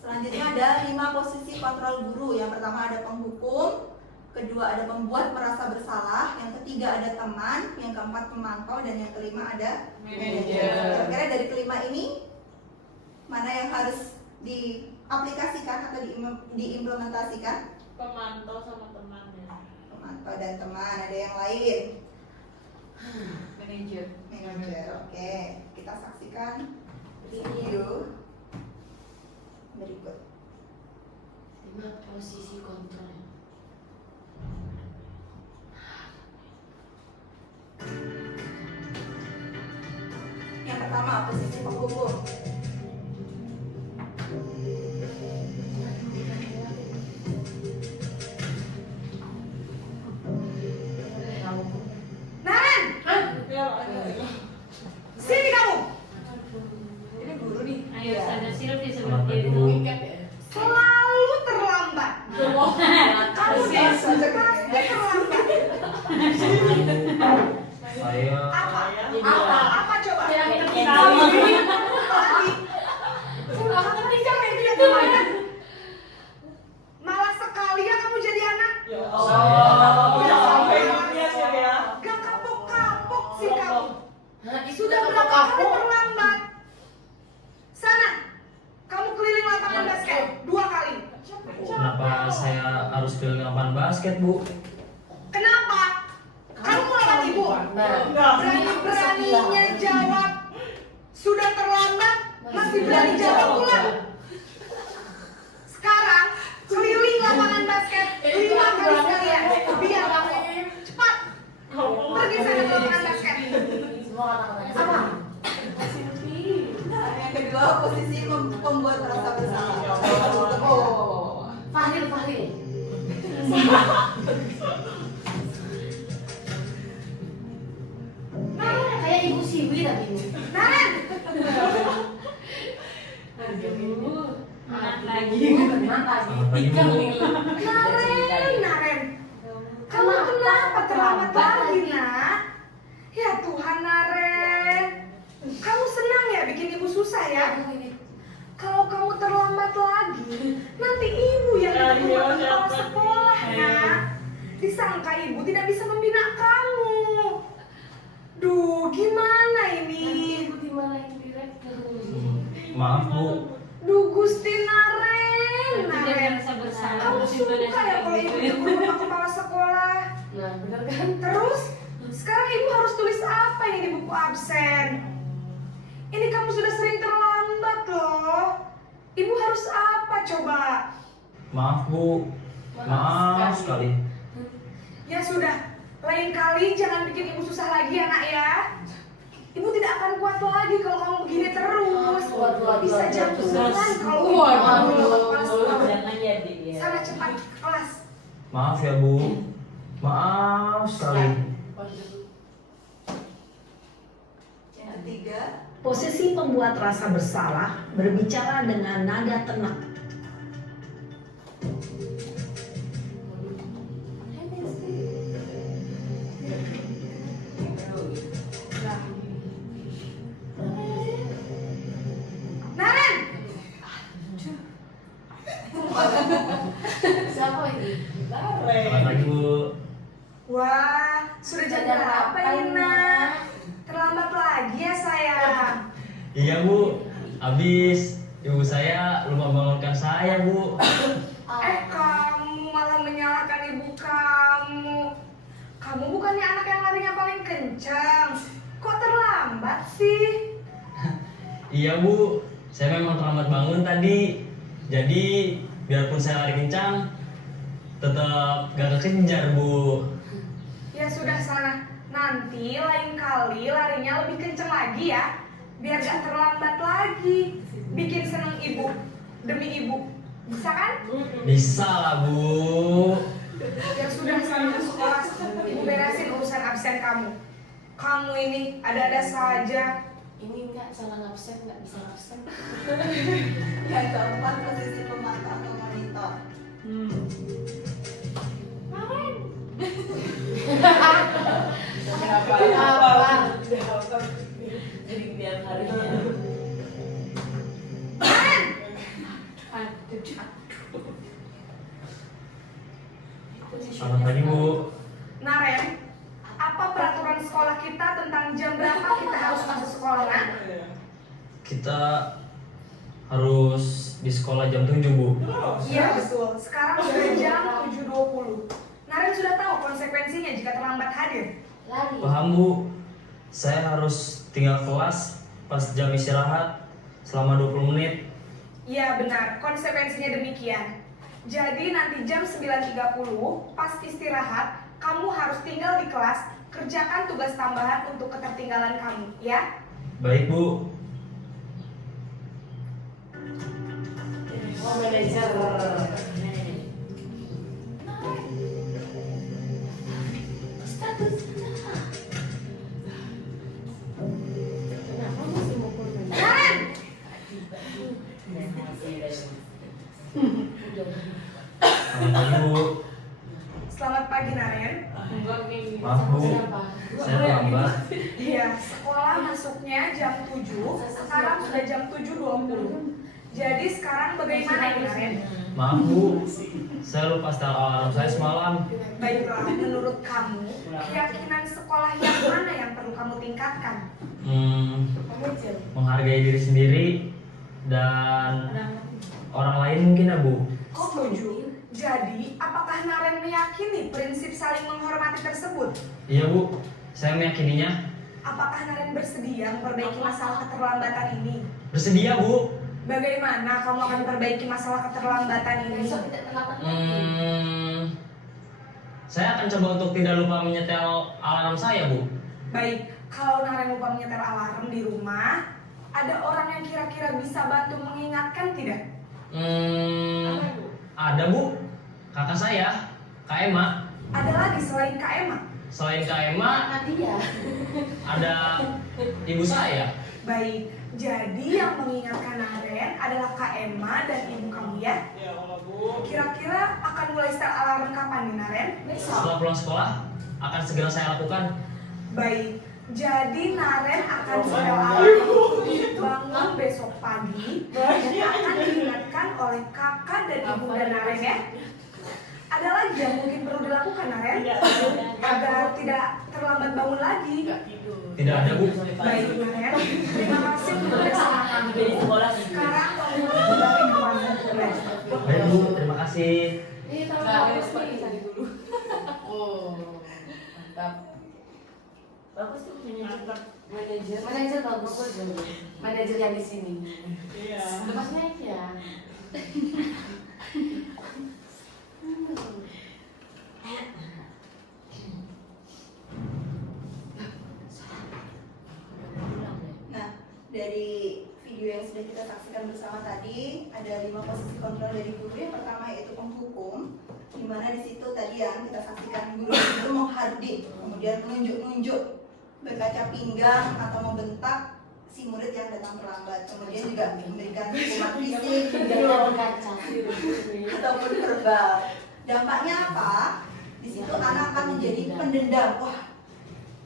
Selanjutnya ada 5 posisi kontrol guru. Yang pertama ada penghukum, kedua ada pembuat merasa bersalah, yang ketiga ada teman, yang keempat pemantau, dan yang kelima ada manajer. Kira-kira dari kelima ini mana yang harus diaplikasikan atau diimplementasikan? Pemantau sama temannya. Pemantau dan teman. Ada yang lain? Manajer. Manajer. Oke, kita saksikan video berikut. 5 posisi kontrol. Yang pertama, posisi penghukum. Naren, sini kamu. Ini guru nih. Ayo ada sirup di sebelah kiri itu. Selalu terlambat. Kamu biasanya terlambat. Saya Apa coba? Yang ketiga. Malah sekali ya kamu jadi anak. Gak kapok-kapok sih kamu. Sudah berapa kali terlambat? Sana, kamu keliling lapangan basket 2 kali. kenapa saya harus keliling lapangan basket, Bu? Kenapa? Kamu melawan ibu. Berani-beraninya jawab. Sudah terlambat, masih berani jawab pula. Sekarang keliling lapangan basket 5 kali sekalian. Biar kamu cepat pergi sana ke lapangan basket. Semua kata-kata. Apa? Yang kedua, posisi pembuat merasa bersalah. Fahril. Kayak ibu Siwi tadi. Naren, Anak lagi. Naren, kamu kenapa terlambat lagi, nak? Ya Tuhan, Naren, kamu senang ya bikin ibu susah ya? Kalau kamu terlambat lagi, nanti ibu yang ketemu kepala sekolah, nak. Disangka ibu tidak bisa membina kamu. Duh, gimana ini? Ibu dimarahin direktur. Maaf, Bu. Duh, Gusti Naren, Dia Naren. merasa bersalah. Kamu suka ya kalau ibu ditegur sama kepala sekolah? Nah, bener kan? Terus, sekarang ibu harus tulis apa ini di buku absen? Ini kamu kamu sudah sering terlambat loh. Ibu harus apa coba? Maaf Bu, maaf sekali. Ya sudah, lain kali jangan bikin ibu susah lagi ya nak ya. Ibu tidak akan kuat lagi kalau kamu begini terus. Bisa jantungan kalau Jangan jadi ya. Sana cepat ke kelas. Maaf ya Bu, maaf sekali. Yang ketiga, Posisi pembuat rasa bersalah berbicara dengan nada tenang. Naren, Siapa ini? Selamat pagi Bu. wah sudah jam berapa ini nak? Terlambat lagi ya sayang. Iya Bu, habis ibu saya lupa bangunkan saya Bu. Kamu malah menyalahkan ibu kamu. Kamu bukannya anak yang larinya paling kencang. Kok terlambat sih? Iya Bu, saya memang terlambat bangun tadi. Jadi biarpun saya lari kencang, tetap gak kekejar Bu. Ya sudah sana. Nanti lain kali larinya lebih kencang lagi ya. Biar gak terlambat lagi. Bikin seneng ibu demi ibu. Bisa kan? Bisa lah Bu. Ya sudah sana ke sekolah. Ibu beresin urusan absen kamu. Kamu ini ada-ada saja. Ini enggak salah absen, enggak bisa absen. yang keempat posisi pemantau atau monitor. Apa? Jadi biar harinya. Selamat pagi Bu. Naren, apa peraturan sekolah kita tentang jam berapa kita harus masuk sekolah? Nak? Kita harus di sekolah jam 7 Bu. Iya betul. Sekarang sudah jam 7.20. Naren sudah tahu konsekuensinya jika terlambat hadir. Lari. Paham Bu. Saya harus tinggal kelas pas jam istirahat selama 20 menit. Iya benar, konsekuensinya demikian. Jadi nanti jam 9.30 pas istirahat, kamu harus tinggal di kelas, kerjakan tugas tambahan untuk ketertinggalan kamu, ya? Baik Bu. Oh, manajer. Kenapa masih mukul meja? Naren! Selamat pagi Bu. Selamat pagi Naren. Maaf Bu, Siapa? saya terlambat. Iya, sekolah masuknya jam 7, sekarang sudah jam 7.20. Jadi sekarang bagaimana ini Naren? Maaf Bu, saya lupa setel alarm saya semalam. Baiklah, menurut kamu, keyakinan sekolah yang mana yang perlu kamu tingkatkan? Menghargai diri sendiri dan orang lain mungkin ya Bu. Setuju. Jadi, apakah Naren meyakini prinsip saling menghormati tersebut? Iya Bu, saya meyakininya. Apakah Naren bersedia memperbaiki masalah keterlambatan ini? Bersedia Bu. Bagaimana kamu akan memperbaiki masalah keterlambatan ini? Besok tidak terlambat lagi. Saya akan coba untuk tidak lupa menyetel alarm saya Bu. Baik, kalau Naren lupa menyetel alarm di rumah, ada orang yang kira-kira bisa bantu mengingatkan tidak? Ada Bu, kakak saya, Kak Emma. Ada lagi selain Kak Emma? Selain Kak Emma, Nadia. ada ibu saya. Baik, jadi yang mengingatkan Naren adalah Kak Emma dan ibu kamu ya? Kira-kira akan mulai setel alarm kapan nih Naren? Setelah pulang sekolah, akan segera saya lakukan. Baik, jadi Naren akan setel alarm bangun besok pagi dan akan diingatkan oleh kakak dan ibu dan Naren ya. Ada lagi yang mungkin perlu dilakukan Naren agar tidak terlambat bangun lagi. Tidak ada Bu. Baik Naren, terima kasih untuk bersama kami. Sekarang kamu kembali ke panggung belajar. Baik Bu, terima kasih. Ini tahu. Nah, Nah, harus pakai tadi dulu. Oh, mantap. Bagus tuh manajer. Manajer bagus. Manajer yang di sini. Iya. Lepas naik ya. Nah, dari video yang sudah kita saksikan bersama tadi, ada 5 posisi kontrol dari guru. Yang pertama yaitu penghukum, di mana di situ tadi yang kita saksikan guru itu menghardik, kemudian menunjuk-nunjuk, berkaca pinggang atau membentak si murid yang datang terlambat. Kemudian juga memberikan hukuman fisik Jangan berkaca. ataupun verbal. Dampaknya apa? Di situ anak akan menjadi pendendam. Wah,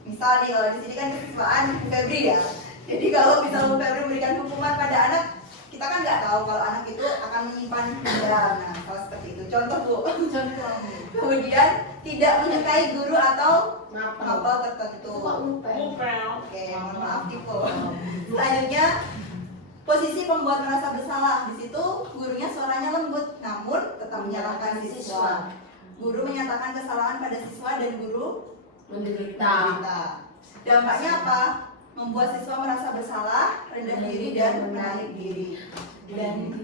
misal nih kalau di sini kan kesiswaan Febri ya. Jadi kalau misal Febri memberikan hukuman pada anak, kita kan nggak tahu kalau anak itu akan menyimpan dendam. Nah, kalau seperti itu. Contoh Bu. Contoh. Kemudian tidak menyukai guru atau Ngapel. ngapel tertentu. Kok ngupel? Oke, mohon maaf tipe. Selanjutnya posisi pembuat merasa bersalah. Di situ gurunya suaranya lembut, namun tetap menyalahkan siswa. Guru menyatakan kesalahan pada siswa dan guru Menderita. Dampaknya apa? Membuat siswa merasa bersalah, rendah diri dan menarik diri. Dan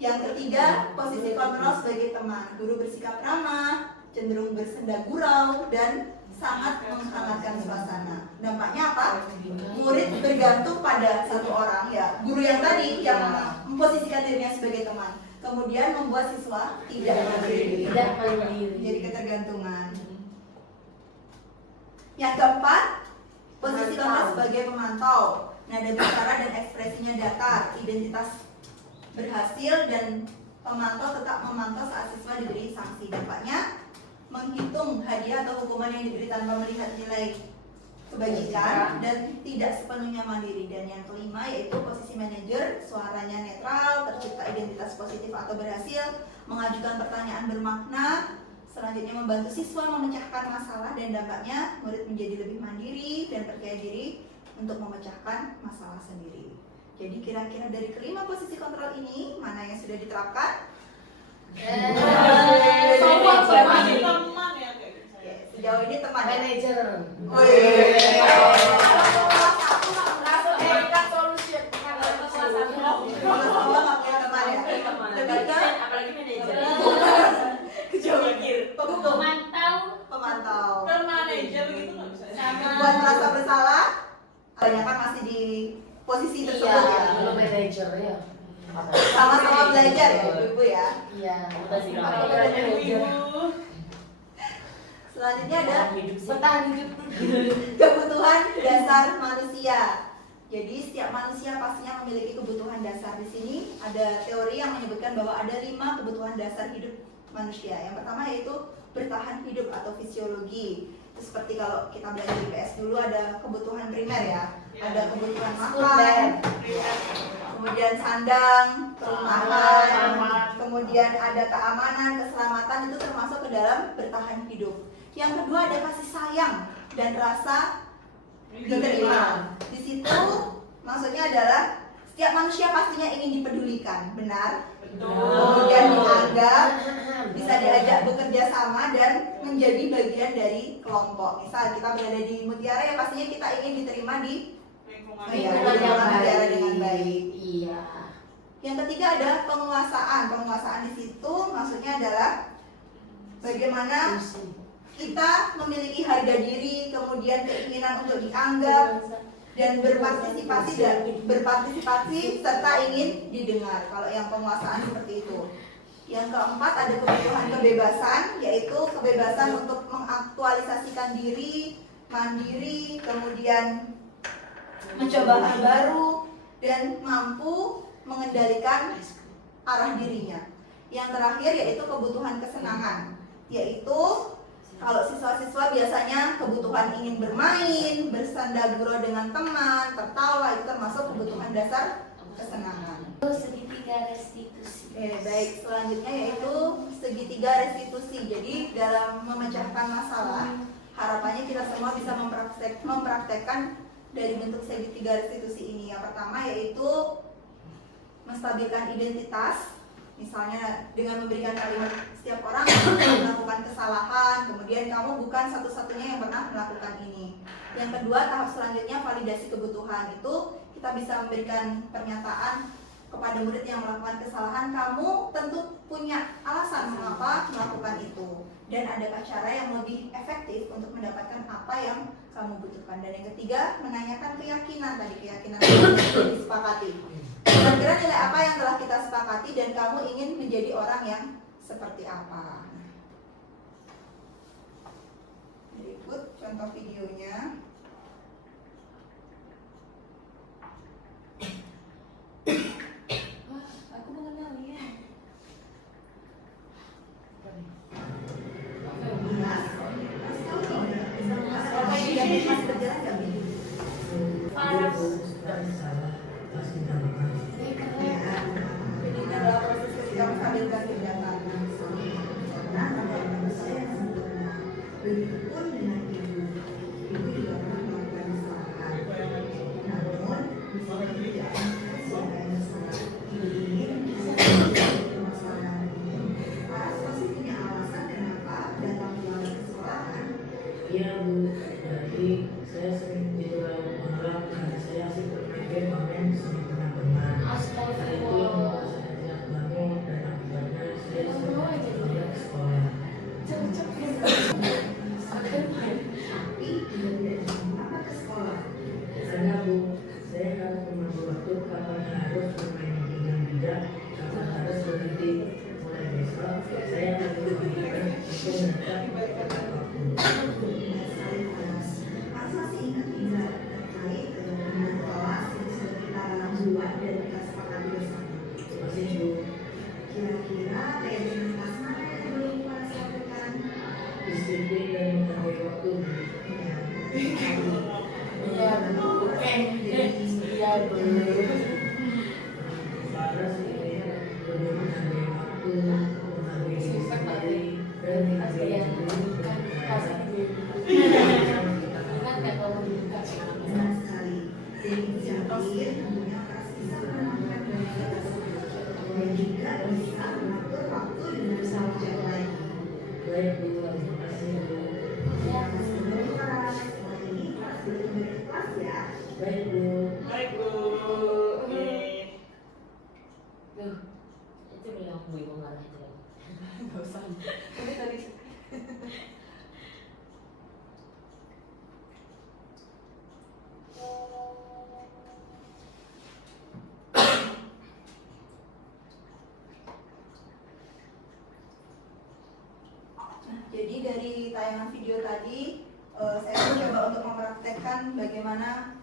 yang ketiga, posisi kontrol sebagai teman. Guru bersikap ramah, cenderung bersenda gurau, dan sangat menghangatkan suasana. Dampaknya apa? Murid bergantung pada satu orang, ya guru yang tadi yang memposisikan dirinya sebagai teman. Kemudian membuat siswa tidak mandiri. Tidak mandiri. Jadi ketergantungan. Yang keempat, posisi kontrol sebagai pemantau. Nada bicara dan ekspresinya datar, identitas berhasil, dan pemantau tetap memantau saat siswa diberi sanksi. Dampaknya menghitung hadiah atau hukuman yang diberi tanpa melihat nilai kebajikan dan tidak sepenuhnya mandiri. Dan yang kelima yaitu posisi manajer, suaranya netral, tercipta identitas positif atau berhasil, mengajukan pertanyaan bermakna, selanjutnya membantu siswa memecahkan masalah, dan dampaknya murid menjadi lebih mandiri dan percaya diri untuk memecahkan masalah sendiri. Jadi kira-kira dari kelima posisi kontrol ini mana yang sudah diterapkan? Teman ya kayak gitu. Ya, sejauh ini teman. Manajer. Langsung berikan solusi. Sama-sama nggak punya teman ya. Lebih ke Apalagi manajer. kejauhan. Penghukum, Pemantau. pemantau. Ke manajer gitu nggak bisa. Buat merasa bersalah, kebanyakan masih di posisi tersebut Iya, ya. belum manajer ya. Sama-sama belajar ya ibu-ibu ya. Iya. Masih Apa belajar manajer? ibu. Selanjutnya ada Bertahan hidup. kebutuhan dasar manusia. Jadi setiap manusia pastinya memiliki kebutuhan dasar. Di sini ada teori yang menyebutkan bahwa ada 5 kebutuhan dasar hidup manusia. Yang pertama yaitu bertahan hidup atau fisiologi. Itu seperti kalau kita belajar di PS dulu ada kebutuhan primer ya. Ada kebutuhan makan, kemudian sandang, perumahan, kemudian ada keamanan, keselamatan, itu termasuk ke dalam bertahan hidup. Yang kedua ada kasih sayang dan rasa diterima. Di situ maksudnya adalah setiap manusia pastinya ingin dipedulikan, benar? Kemudian dianggap, bisa diajak bekerja sama dan menjadi bagian dari kelompok. Misal kita berada di Mutiara ya pastinya kita ingin diterima di Lingkungan yang Mutiara baik. dengan baik. Iya. Yang ketiga ada penguasaan. Penguasaan di situ maksudnya adalah bagaimana kita memiliki harga diri, kemudian keinginan untuk dianggap dan berpartisipasi serta ingin didengar. Kalau yang penguasaan seperti itu. Yang keempat ada kebutuhan kebebasan, yaitu kebebasan untuk mengaktualisasikan diri, mandiri, kemudian mencoba hal baru dan mampu mengendalikan arah dirinya. Yang terakhir yaitu kebutuhan kesenangan, yaitu kalau siswa-siswa biasanya kebutuhan ingin bermain, bersanda gurau dengan teman, tertawa, itu termasuk kebutuhan dasar kesenangan. Segitiga restitusi. Baik, selanjutnya yaitu segitiga restitusi. Jadi dalam memecahkan masalah, harapannya kita semua bisa mempraktekkan dari bentuk segitiga restitusi ini. Yang pertama yaitu menstabilkan identitas, Misalnya dengan memberikan kalimat setiap orang yang melakukan kesalahan, kemudian kamu bukan satu-satunya yang pernah melakukan ini. Yang kedua, tahap selanjutnya validasi kebutuhan. Itu kita bisa memberikan pernyataan kepada murid yang melakukan kesalahan, kamu tentu punya alasan mengapa melakukan itu. Dan adakah cara yang lebih efektif untuk mendapatkan apa yang kamu butuhkan. Dan yang ketiga, menanyakan keyakinan. Tadi keyakinan yang disepakati. Kira-kira nilai apa yang telah kita sepakati dan kamu ingin menjadi orang yang seperti apa. Berikut contoh videonya. Wah, aku mengenalnya. Masih berjalan nggak, Bi? Jadi ini adalah proses ketika menstabilkan tindakan. Nah, saya sempurna. Begitupun dengan ibu. Ibu juga pernah melakukan kesalahan. Namun, pekerjaan siapa salah ini bisa menjadi permasalahan ini. Paras pasti punya alasan kenapa datang pulang ke sekolahan. Iya Bu, jadi saya sering tidur malam karena saya asik bermain game online sama teman-teman. Setelah itu saya tidak bangun dan akibatnya saya sering tidak ke sekolah. Tapi juga tidak sempat ke sekolah. Karena Bu, saya harus mengatur waktu kapan harus bermain dengan bijak, kapan harus berhenti. Mulai besok, saya akan mencoba untuk menetap tepat waktu. Mas masih ingat tidak terkait dengan kelas yang sudah kita buat dan kita sepakati bersama? Masih Bu, Kira-kira kreativitas mana yang belum kita sampaikan? disiplin dan menghargai waktu Bu. Iya, betul. Iya, Paras ini lebih menghargai waktu, menghargai diri sendiri, dan menghargai diri dan Benar sekali. Jadi Japir tentunya Pras bisa menemukan kreativitas dan juga bisa mengatur waktu dengan sangat jauh lagi. baik Bu, terima kasih Bu. Ya, masih belum Pras. Setelah ini Pras boleh kembali ke kelas ya. Baik Bu. Baik Bu. Oke. Tuh, itu bilang Bu Ibu marah aja. Gak usah. Tapi tadi Jadi dari tayangan video tadi, saya mencoba untuk mempraktekkan bagaimana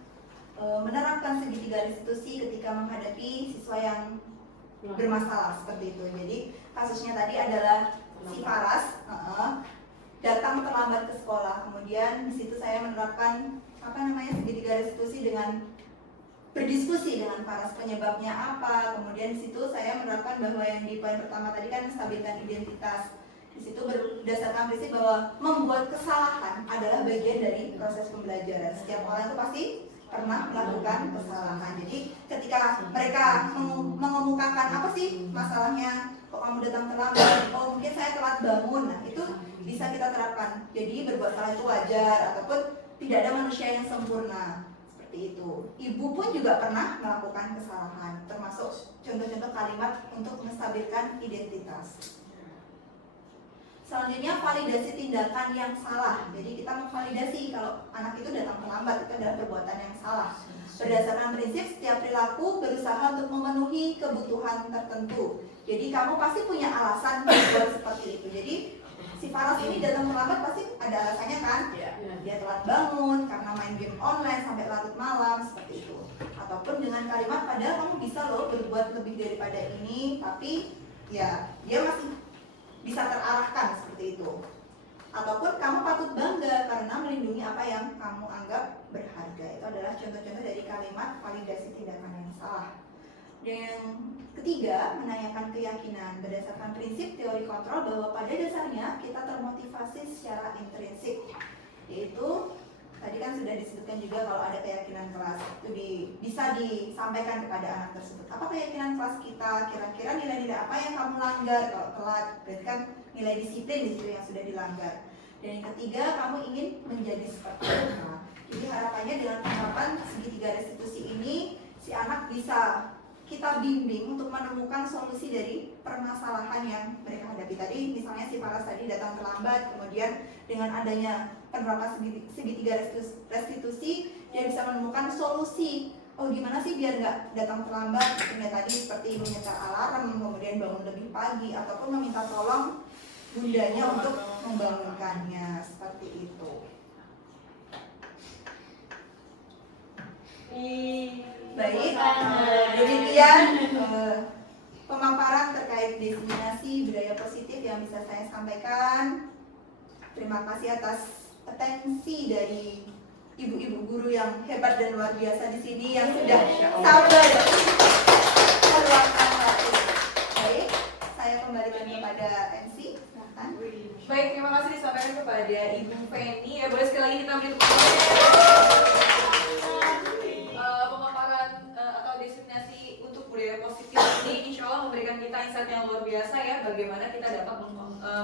menerapkan segitiga restitusi ketika menghadapi siswa yang bermasalah seperti itu. Jadi kasusnya tadi adalah si Paras datang terlambat ke sekolah. Kemudian di situ saya menerapkan segitiga restitusi dengan berdiskusi dengan Paras penyebabnya apa. Kemudian di situ saya menerapkan bahwa yang di poin pertama tadi kan menstabilkan identitas. Di situ berdasarkan prinsip bahwa membuat kesalahan adalah bagian dari proses pembelajaran. Setiap orang itu pasti pernah melakukan kesalahan. Jadi ketika mereka mengemukakan apa sih masalahnya, kok kamu datang terlambat, oh mungkin saya telat bangun, nah itu bisa kita terapkan. Jadi berbuat salah itu wajar, ataupun tidak ada manusia yang sempurna. Seperti itu. Ibu pun juga pernah melakukan kesalahan, termasuk contoh-contoh kalimat untuk menstabilkan identitas. Selanjutnya validasi tindakan yang salah. Jadi kita memvalidasi kalau anak itu datang terlambat itu adalah perbuatan yang salah. Berdasarkan prinsip setiap perilaku berusaha untuk memenuhi kebutuhan tertentu. Jadi kamu pasti punya alasan buat seperti itu. Jadi si Paras ini datang terlambat pasti ada alasannya kan? Dia telat bangun karena main game online sampai larut malam seperti itu. Ataupun dengan kalimat padahal kamu bisa loh berbuat lebih daripada ini, tapi ya dia masih bisa terarahkan seperti itu. Ataupun kamu patut bangga karena melindungi apa yang kamu anggap berharga. Itu adalah contoh-contoh dari kalimat validasi tindakan yang salah. Dan yang ketiga, menanyakan keyakinan berdasarkan prinsip teori kontrol bahwa pada dasarnya kita termotivasi secara intrinsik, yaitu tadi kan sudah disebutkan juga kalau ada keyakinan kelas itu bisa disampaikan kepada anak tersebut. Apa keyakinan kelas kita? Kira-kira nilai-nilai apa yang kamu langgar kalau telat? Berarti kan nilai disiplin di situ yang sudah dilanggar. Dan yang ketiga, kamu ingin menjadi seperti apa? Jadi harapannya dengan penerapan segitiga restitusi ini, si anak bisa kita bimbing untuk menemukan solusi dari permasalahan yang mereka hadapi. Tadi misalnya si Paras tadi datang terlambat, kemudian dengan adanya penerapan segitiga restitusi, dia bisa menemukan solusi. Oh gimana sih biar nggak datang terlambat? Misalnya tadi seperti menyetar alarm, kemudian bangun lebih pagi, ataupun meminta tolong bundanya untuk membangunkannya, seperti itu. Baik, demikian pemaparan terkait diskriminasi budaya positif yang bisa saya sampaikan. Terima kasih atas atensi dari ibu-ibu guru yang hebat dan luar biasa di sini yang sudah sabar meluangkan waktu. Baik, saya kembalikan kepada MC. Silahkan. Baik, terima kasih disampaikan kepada Ibu Feni. Ya, boleh sekali lagi kita beri tepuk pemaparan atau diskriminasi untuk budaya positif ini insya Allah memberikan kita insight yang luar biasa ya, bagaimana kita dapat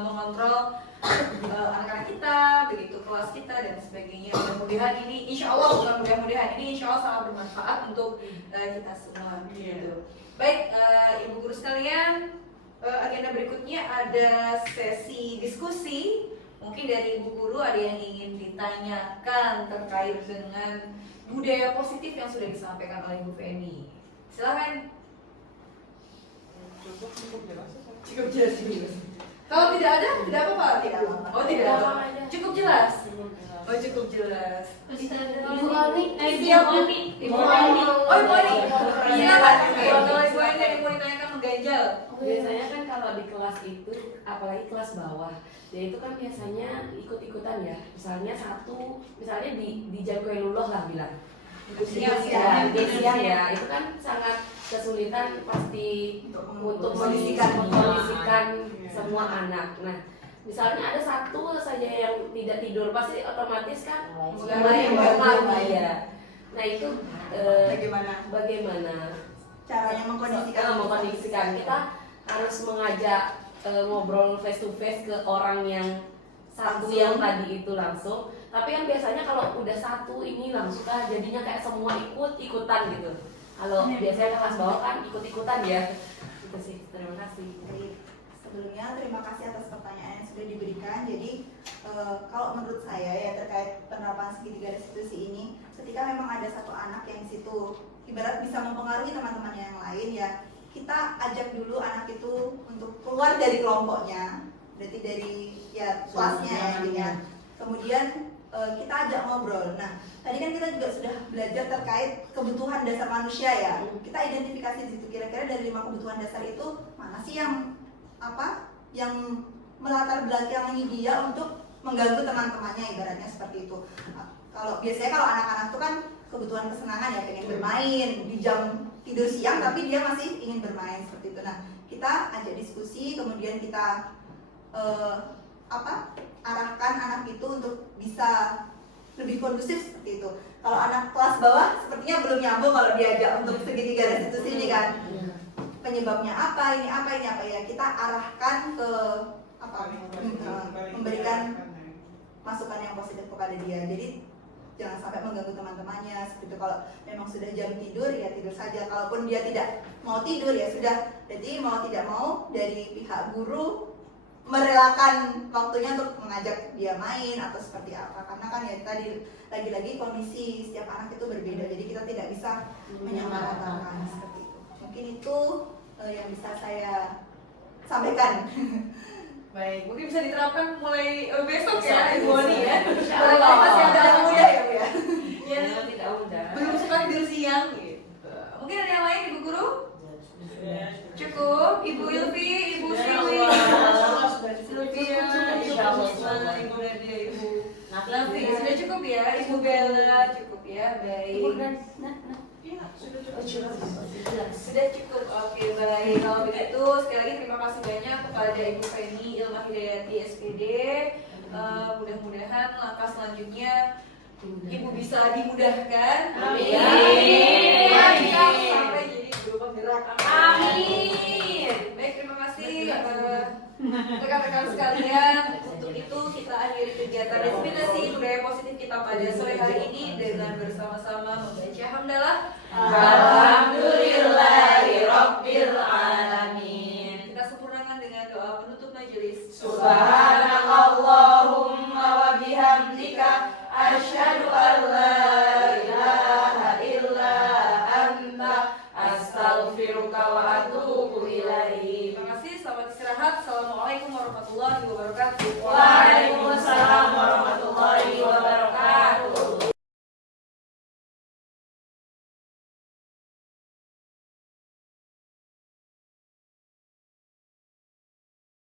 mengontrol anak-anak kita, begitu kelas kita dan sebagainya. Mudah-mudahan ini insya Allah, bukan mudah-mudahan ini insya Allah sangat bermanfaat untuk kita semua. Gitu. Baik, Ibu guru sekalian, agenda berikutnya ada sesi diskusi. Mungkin dari Ibu guru ada yang ingin ditanyakan terkait dengan budaya positif yang sudah disampaikan oleh Ibu Feni. Silakan. Cukup jelas. Kalau tidak ada, tidak apa-apa. Tidak apa-apa. Oh tidak apa. Cukup jelas. Oh cukup jelas. Ibu Ani, Siap. Ibu Ani. Oh Ibu Ani. Silakan. Kalau Ibu Ani ada yang mau ditanyakan mengganjal. Biasanya kan kalau di kelas itu, apalagi kelas bawah, ya itu kan biasanya ikut-ikutan ya. Misalnya di jam Qailullah lah bilang. Siang. Siang ya, itu kan sangat kesulitan pasti untuk mengkondisikan semua anak. Nah, misalnya ada satu saja yang tidak tidur, pasti otomatis kan mulai pagi ya. Nah itu bagaimana caranya mengkondisikan? Kita harus mengajak ngobrol face to face ke orang yang satu yang tadi itu langsung. Tapi kan biasanya kalau udah satu ini langsung jadinya kayak semua ikutan gitu. Kalau biasanya kelas bawah kan ikut-ikutan ya. Itu sih. Terima kasih. Sebelumnya terima kasih atas pertanyaan yang sudah diberikan. Jadi kalau menurut saya ya terkait penerapan segitiga restitusi ini, ketika memang ada satu anak yang di situ ibarat bisa mempengaruhi teman-teman yang lain ya, kita ajak dulu anak itu untuk keluar dari kelompoknya, berarti dari ya kelasnya ya. Kemudian kita ajak ngobrol. Nah, tadi kan kita juga sudah belajar terkait kebutuhan dasar manusia ya. Kita identifikasi di situ kira-kira dari 5 kebutuhan dasar itu mana sih yang melatar belakangi dia untuk mengganggu teman-temannya, ibaratnya seperti itu. Kalau biasanya kalau anak-anak itu kan kebutuhan kesenangan ya, pengen bermain di jam tidur siang tapi dia masih ingin bermain seperti itu. Nah, kita ajak diskusi, kemudian kita arahkan anak itu untuk bisa lebih kondusif seperti itu. Kalau anak kelas bawah sepertinya belum nyambung kalau diajak untuk segitiga restitusi ini kan. Penyebabnya apa, ini apa ya, kita arahkan ke memberikan masukan yang positif kepada dia. Jadi jangan sampai mengganggu teman-temannya seperti itu. Kalau memang sudah jam tidur ya tidur saja. Kalaupun dia tidak mau tidur ya sudah. Jadi mau tidak mau dari pihak guru merelakan waktunya untuk mengajak dia main atau seperti apa, karena kan ya tadi lagi-lagi kondisi setiap anak itu berbeda, jadi kita tidak bisa menyamaratakan seperti itu. Mungkin itu yang bisa saya sampaikan. Baik, mungkin bisa diterapkan mulai besok ya Ibu Ani ya. Kalau masih ada anak muda ya Bu ya. Ya, tidak mudah. Belum suka tidur siang gitu. Mungkin ada yang lain Ibu Guru? Cukup, Ibu Ilvi, Ibu Sylvia, Ibu Nadia, Ibu Lavi, sudah cukup ya, Ibu Bella, cukup ya, baik. Sudah cukup, oke baik. Kalau begitu sekali lagi terima kasih banyak kepada Ibu Feni Ilma Hidayati SPD. Mudah-mudahan langkah selanjutnya Ibu bisa dimudahkan. Amin. Sampai jadi berubah gerak. Amin. Baik, terima kasih rekan-rekan sekalian. Untuk itu kita akhiri kegiatan definisi budaya positif kita pada sore hari ini dengan bersama-sama membaca hamdalah. Alhamdulillahirabbil alamin. Kita sempurnakan dengan doa penutup majelis. Subhanakallahumma wa bihamdika asyhadu an la ilaha illa anta astaghfiruka wa atubu ilaik. Terima kasih, selamat istirahat. Assalamualaikum warahmatullahi wabarakatuh. Waalaikumsalam